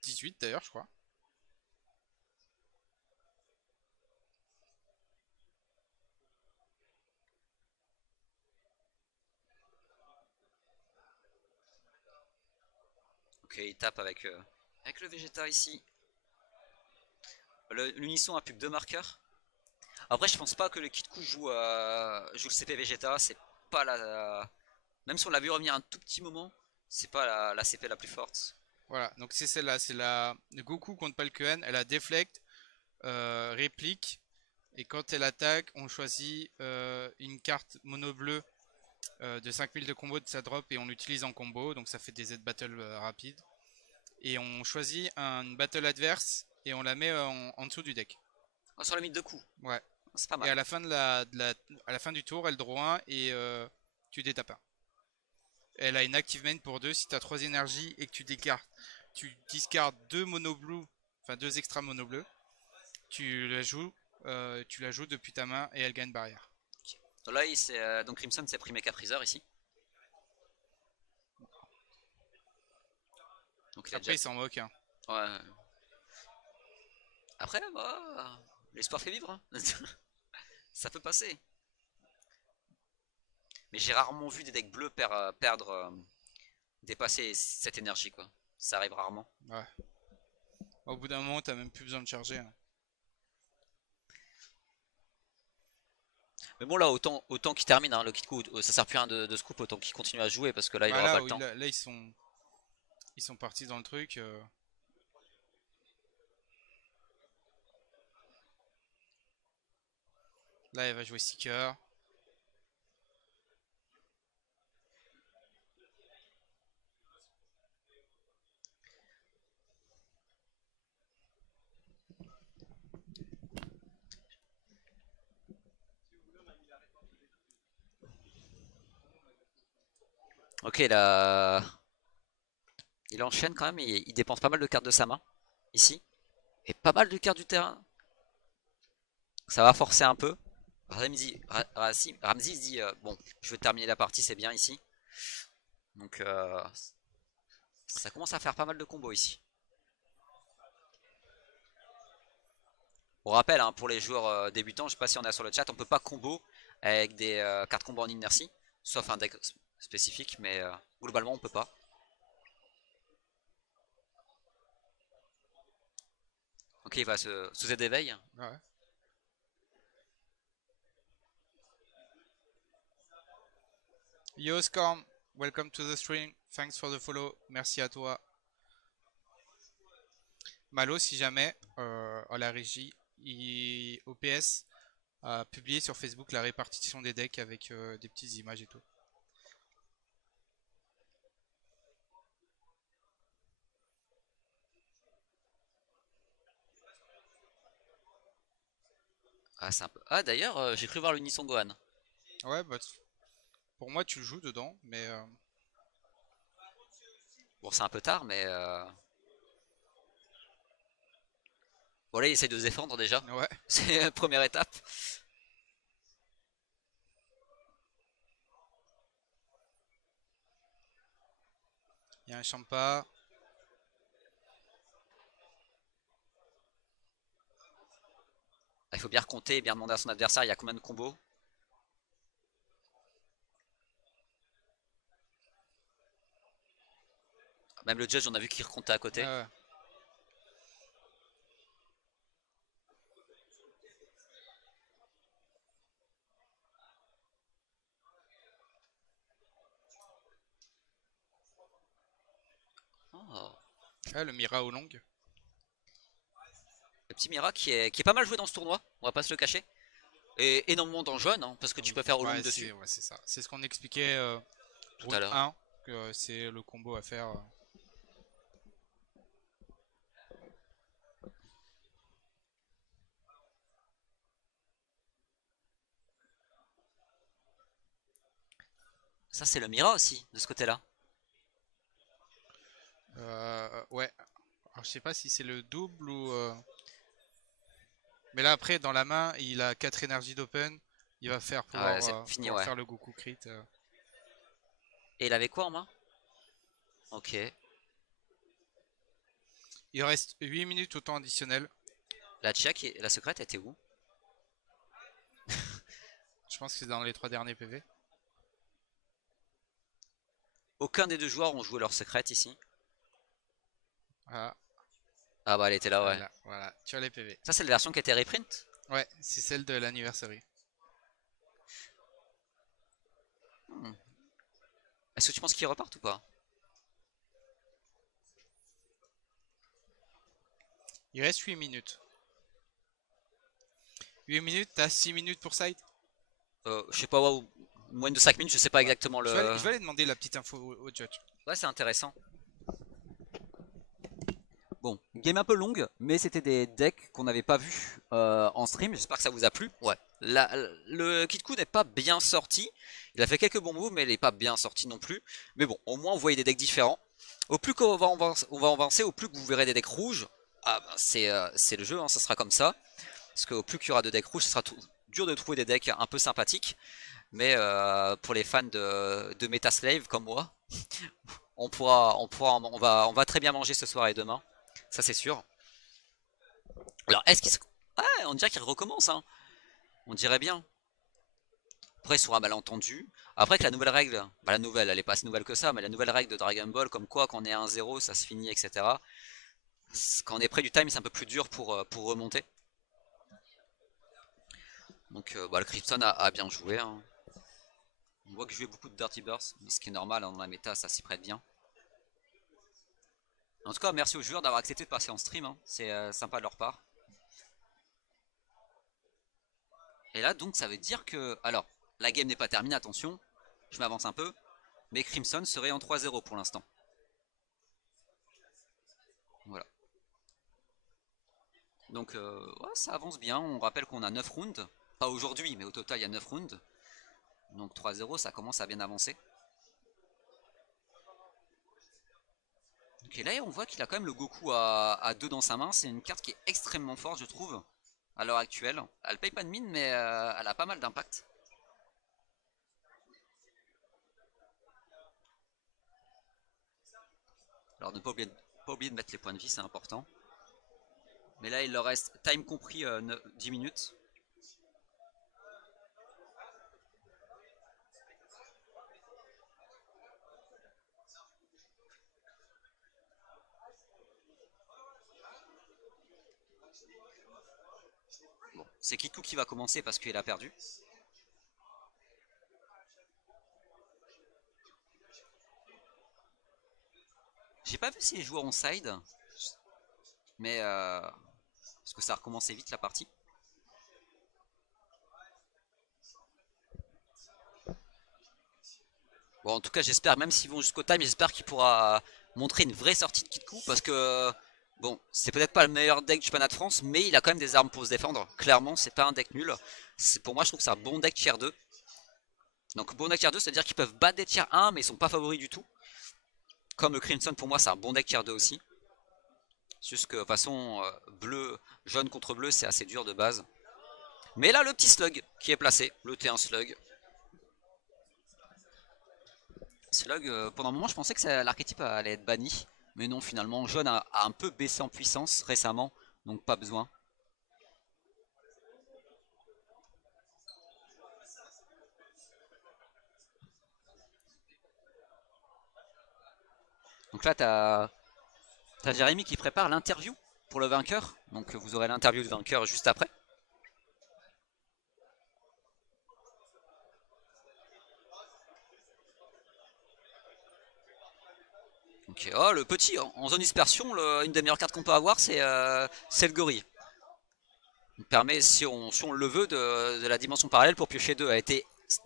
18 d'ailleurs, je crois. Ok, il tape avec le Vegeta ici. L'unisson a plus que 2 marqueurs. Après, je pense pas que le Kitku joue le CP Vegeta. C'est pas la. Même si on l'a vu revenir un tout petit moment, c'est pas la CP la plus forte. Voilà, donc c'est celle-là. C'est la Goku contre Palkuan. Elle a Deflect, réplique. Et quand elle attaque, on choisit une carte mono bleu de 5000 de combo de sa drop et on l'utilise en combo. Donc ça fait des Z-battle rapides. Et on choisit une battle adverse et on la met en dessous du deck. Oh, sur la limite de coups. Ouais. C'est pas Et mal. à la fin à la fin du tour, elle draw 1 et tu détapes 1. Elle a une active main pour 2 si tu as 3 énergies et que tu discardes 2 mono blue, enfin 2 extra mono bleu. Tu la joues depuis ta main et elle gagne barrière. Donc là, donc Crimson s'est pris Mecapriseur ici. Donc Après, il s'en moque. Hein. Ouais. Après, bah, l'espoir fait vivre. Hein. Ça peut passer. Mais j'ai rarement vu des decks bleus perdre, dépasser cette énergie, quoi. Ça arrive rarement. Ouais. Au bout d'un moment, t'as même plus besoin de charger. Hein. Mais bon, là, autant qu'il termine, hein, le Kid Coup, ça sert plus à rien de scoop, autant qu'il continue à jouer parce que là, il Bah aura pas là, le oui, temps. là, ils sont partis dans le truc. Là, elle va jouer Seeker. Ok, là, il enchaîne quand même, il dépense pas mal de cartes de sa main, ici. Et pas mal de cartes du terrain. Ça va forcer un peu. Ramsey se dit, bon, je veux terminer la partie, c'est bien ici. Donc, ça commence à faire pas mal de combos ici. On rappelle, hein, pour les joueurs débutants, je sais pas si on a sur le chat, on peut pas combo avec des cartes combo en inertie, sauf un deck spécifique, mais globalement on peut pas. Ok, il va se Z d'éveil. Ouais. Yo Scorm, welcome to the stream. Thanks for the follow. Merci à toi. Malo, si jamais, à la régie, OPS a publié sur Facebook la répartition des decks avec des petites images et tout. Ah, ah d'ailleurs, j'ai cru voir l'Unisson Gohan. Ouais, bah, pour moi, tu le joues dedans, mais Bon, c'est un peu tard, mais voilà, il essaye de se défendre déjà. ouais. C'est la première étape. Il y a un Champa. Il faut bien compter et bien demander à son adversaire il y a combien de combos. Même le judge, on a vu qu'il recomptait à côté. Ouais. Oh. Ah, le Mira au long. Le petit Mira qui est pas mal joué dans ce tournoi, on va pas se le cacher. Et énormément dans jaune, hein, parce que tu peux faire au long Ouais, dessus, c'est ça. C'est ce qu'on expliquait tout à route l'heure. 1, que c'est le combo à faire. Ça, c'est le Mira aussi, de ce côté-là. Ouais. Alors, je sais pas si c'est le double ou. Mais là, après, dans la main, il a 4 énergies d'open. Il va Ah ouais, c'est fini, pouvoir ouais. faire le Goku Crit. Et il avait quoi en main? Ok. Il reste 8 minutes au temps additionnel. La secrète était où? Je pense que c'est dans les 3 derniers PV. Aucun des deux joueurs ont joué leur secrète ici. Voilà, Ah bah elle était là, ouais. voilà. Tu as les PV. Ça, c'est la version qui a été reprint? Ouais, c'est celle de l'anniversary. Hmm. Est-ce que tu penses qu'ils repartent ou pas? Il reste 8 minutes. 8 minutes, t'as 6 minutes pour side. Je sais pas, ouais, moins de 5 minutes, je sais pas Ouais. exactement le... Je vais aller demander la petite info au judge. Ouais, c'est intéressant. Bon, game un peu longue, mais c'était des decks qu'on n'avait pas vu en stream. J'espère que ça vous a plu. Ouais. Le Kid Coup n'est pas bien sorti. Il a fait quelques bons moves, mais il n'est pas bien sorti non plus. Mais bon, au moins, vous voyez des decks différents. Au plus on va avancer, au plus que vous verrez des decks rouges. Ah ben, c'est le jeu, hein, ça sera comme ça. Parce qu'au plus qu'il y aura de decks rouges, ce sera dur de trouver des decks un peu sympathiques. Mais pour les fans de Metaslave comme moi, on va très bien manger ce soir et demain. Ça c'est sûr. Alors est-ce qu'il se... Ah, on dirait qu'il recommence, hein. On dirait bien. Après sur un malentendu. Après que la nouvelle règle, bah la nouvelle, elle est pas si nouvelle que ça, mais la nouvelle règle de Dragon Ball, comme quoi quand on est à 1-0, ça se finit, etc. Quand on est près du time, c'est un peu plus dur pour remonter. Donc bah, le Crimson a bien joué, hein. On voit que je jouais beaucoup de Dirty Burst, ce qui est normal, hein, dans la méta, ça s'y prête bien. En tout cas, merci aux joueurs d'avoir accepté de passer en stream, hein. C'est sympa de leur part. Et là, donc, ça veut dire que... Alors, la game n'est pas terminée, attention, je m'avance un peu, mais Crimson serait en 3-0 pour l'instant. Voilà. Donc, ouais, ça avance bien, on rappelle qu'on a 9 rounds. Pas aujourd'hui, mais au total, il y a 9 rounds. Donc 3-0, ça commence à bien avancer. Ok, là on voit qu'il a quand même le Goku à 2 dans sa main. C'est une carte qui est extrêmement forte, je trouve, à l'heure actuelle. Elle paye pas de mine, mais elle a pas mal d'impact. Alors ne pas oublier de mettre les points de vie, c'est important. Mais là il leur reste, time compris, 10 minutes. Bon, c'est Kiku qui va commencer parce qu'il a perdu. J'ai pas vu si les joueurs ont side, mais parce que ça a recommencé vite la partie. Bon, en tout cas, j'espère, même s'ils vont jusqu'au time, j'espère qu'il pourra montrer une vraie sortie de Kitku parce que, bon, c'est peut-être pas le meilleur deck du championnat de France, mais il a quand même des armes pour se défendre. Clairement, c'est pas un deck nul. Pour moi, je trouve que c'est un bon deck tier 2. Donc, bon deck tier 2, c'est-à-dire qu'ils peuvent battre des tier 1, mais ils sont pas favoris du tout. Comme le Crimson, pour moi, c'est un bon deck tier 2 aussi. Juste que, de toute façon, bleu, jaune contre bleu, c'est assez dur de base. Mais là, le petit slug qui est placé, le T1 slug. Slug, pendant un moment, je pensais que l'archétype allait être banni. Mais non, finalement, jaune a un peu baissé en puissance récemment. Donc pas besoin. Donc là, t'as Jérémy qui prépare l'interview pour le vainqueur. Donc vous aurez l'interview du vainqueur juste après. Ok, oh le petit, en zone dispersion, une des meilleures cartes qu'on peut avoir, c'est le gorille. Il permet, si on le veut, de la dimension parallèle pour piocher 2.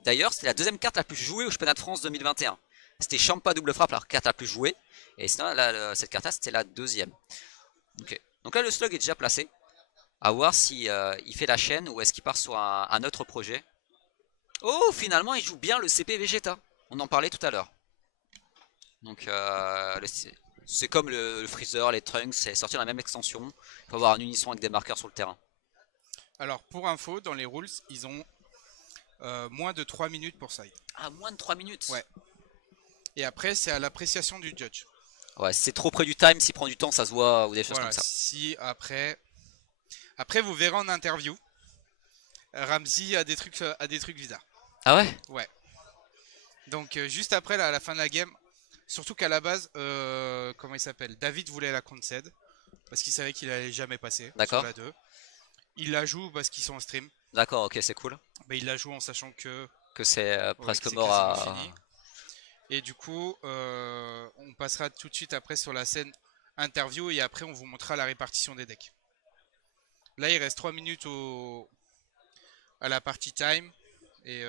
D'ailleurs, c'était la deuxième carte la plus jouée au championnat de France 2021. C'était Champa double frappe, la carte la plus jouée. Et sinon, là, cette carte-là, c'était la deuxième. Ok. Donc là, le slug est déjà placé. À voir si il fait la chaîne ou est-ce qu'il part sur un autre projet. Oh, finalement, il joue bien le CP Vegeta. On en parlait tout à l'heure. Donc, c'est comme le Freezer, les Trunks, c'est sorti dans la même extension. Il faut avoir un unisson avec des marqueurs sur le terrain. Alors, pour info, dans les rules, ils ont moins de 3 minutes pour side. Ah, moins de 3 minutes. Ouais. Et après, c'est à l'appréciation du judge. Ouais, si c'est trop près du time, s'il prend du temps, ça se voit, ou des choses Voilà, comme ça. si après... Après, vous verrez en interview, Ramsey a des trucs bizarres. Ah ouais? Ouais. Donc, juste après, là, à la fin de la game, surtout qu'à la base, comment il s'appelle? David voulait la concede, parce qu'il savait qu'il allait jamais passer sur D'accord. la 2. Il la joue parce qu'ils sont en stream. D'accord, ok, c'est cool. Mais il la joue en sachant que C'est ouais, presque c'est mort quasiment à... fini. Et du coup, on passera tout de suite après sur la scène interview et après on vous montrera la répartition des decks. Là, il reste 3 minutes à la partie time et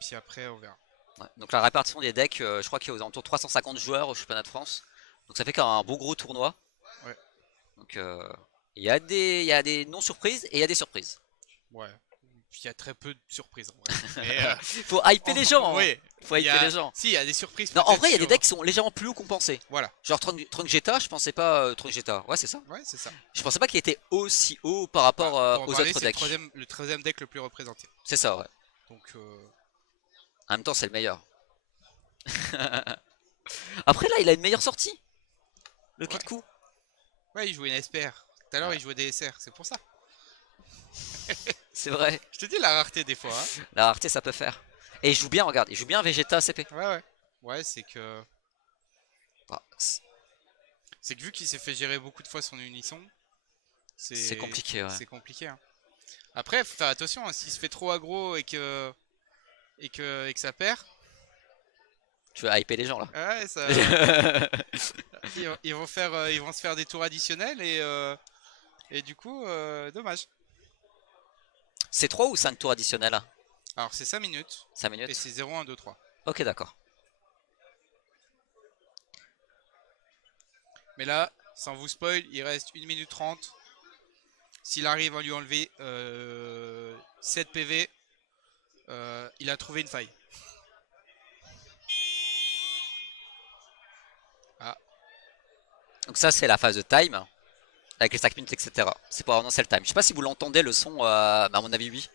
puis après on verra. Ouais. Donc la répartition des decks, je crois qu'il y a aux alentours de 350 joueurs au championnat de France. Donc ça fait quand même un bon gros tournoi. Ouais. Donc il y a des non-surprises et il y a des surprises. Ouais. Il y a très peu de surprises en vrai. Mais, Faut hyper les gens, hein. oui, Faut hyper les gens. si, il y a des surprises. Non, en vrai, il y a des sur... decks qui sont légèrement plus haut qu'on pensait. Voilà. Genre Trunk Jetta, je pensais pas Trunk Jetta. Ouais, c'est ça. Ouais, c'est ça. Je pensais pas qu'il était aussi haut par rapport Pour en aux parler, autres c'est decks. le 13e deck le plus représenté. C'est ça, ouais. Donc, En même temps, c'est le meilleur. Après, là, il a une meilleure sortie. Le ouais. Kitku. Ouais, il jouait une SPR. Tout à l'heure, Ouais. il jouait des SR, c'est pour ça. C'est vrai. Je te dis la rareté des fois. Hein. La rareté, ça peut faire. Et il joue bien, regarde. Il joue bien Vegeta CP. Ouais, ouais. Ouais, c'est que. Ah, C'est que vu qu'il s'est fait gérer beaucoup de fois son unisson, c'est compliqué, ouais. c'est compliqué. Hein. Après, faut faire attention, hein, s'il se fait trop aggro et que ça perd, Tu veux hyper les gens là. ouais, ça, ils vont se faire des tours additionnels et du coup, dommage. C'est 3 ou 5 tours additionnels? Alors c'est 5 minutes 5 et minutes? c'est 0, 1, 2, 3. Ok, d'accord. Mais là, sans vous spoil, il reste 1 minute 30. S'il arrive à lui enlever 7 PV, il a trouvé une faille. Ah, Donc ça c'est la phase de time, avec les 5 minutes, etc. C'est pour annoncer le time. Je sais pas si vous l'entendez le son, mais à mon avis oui.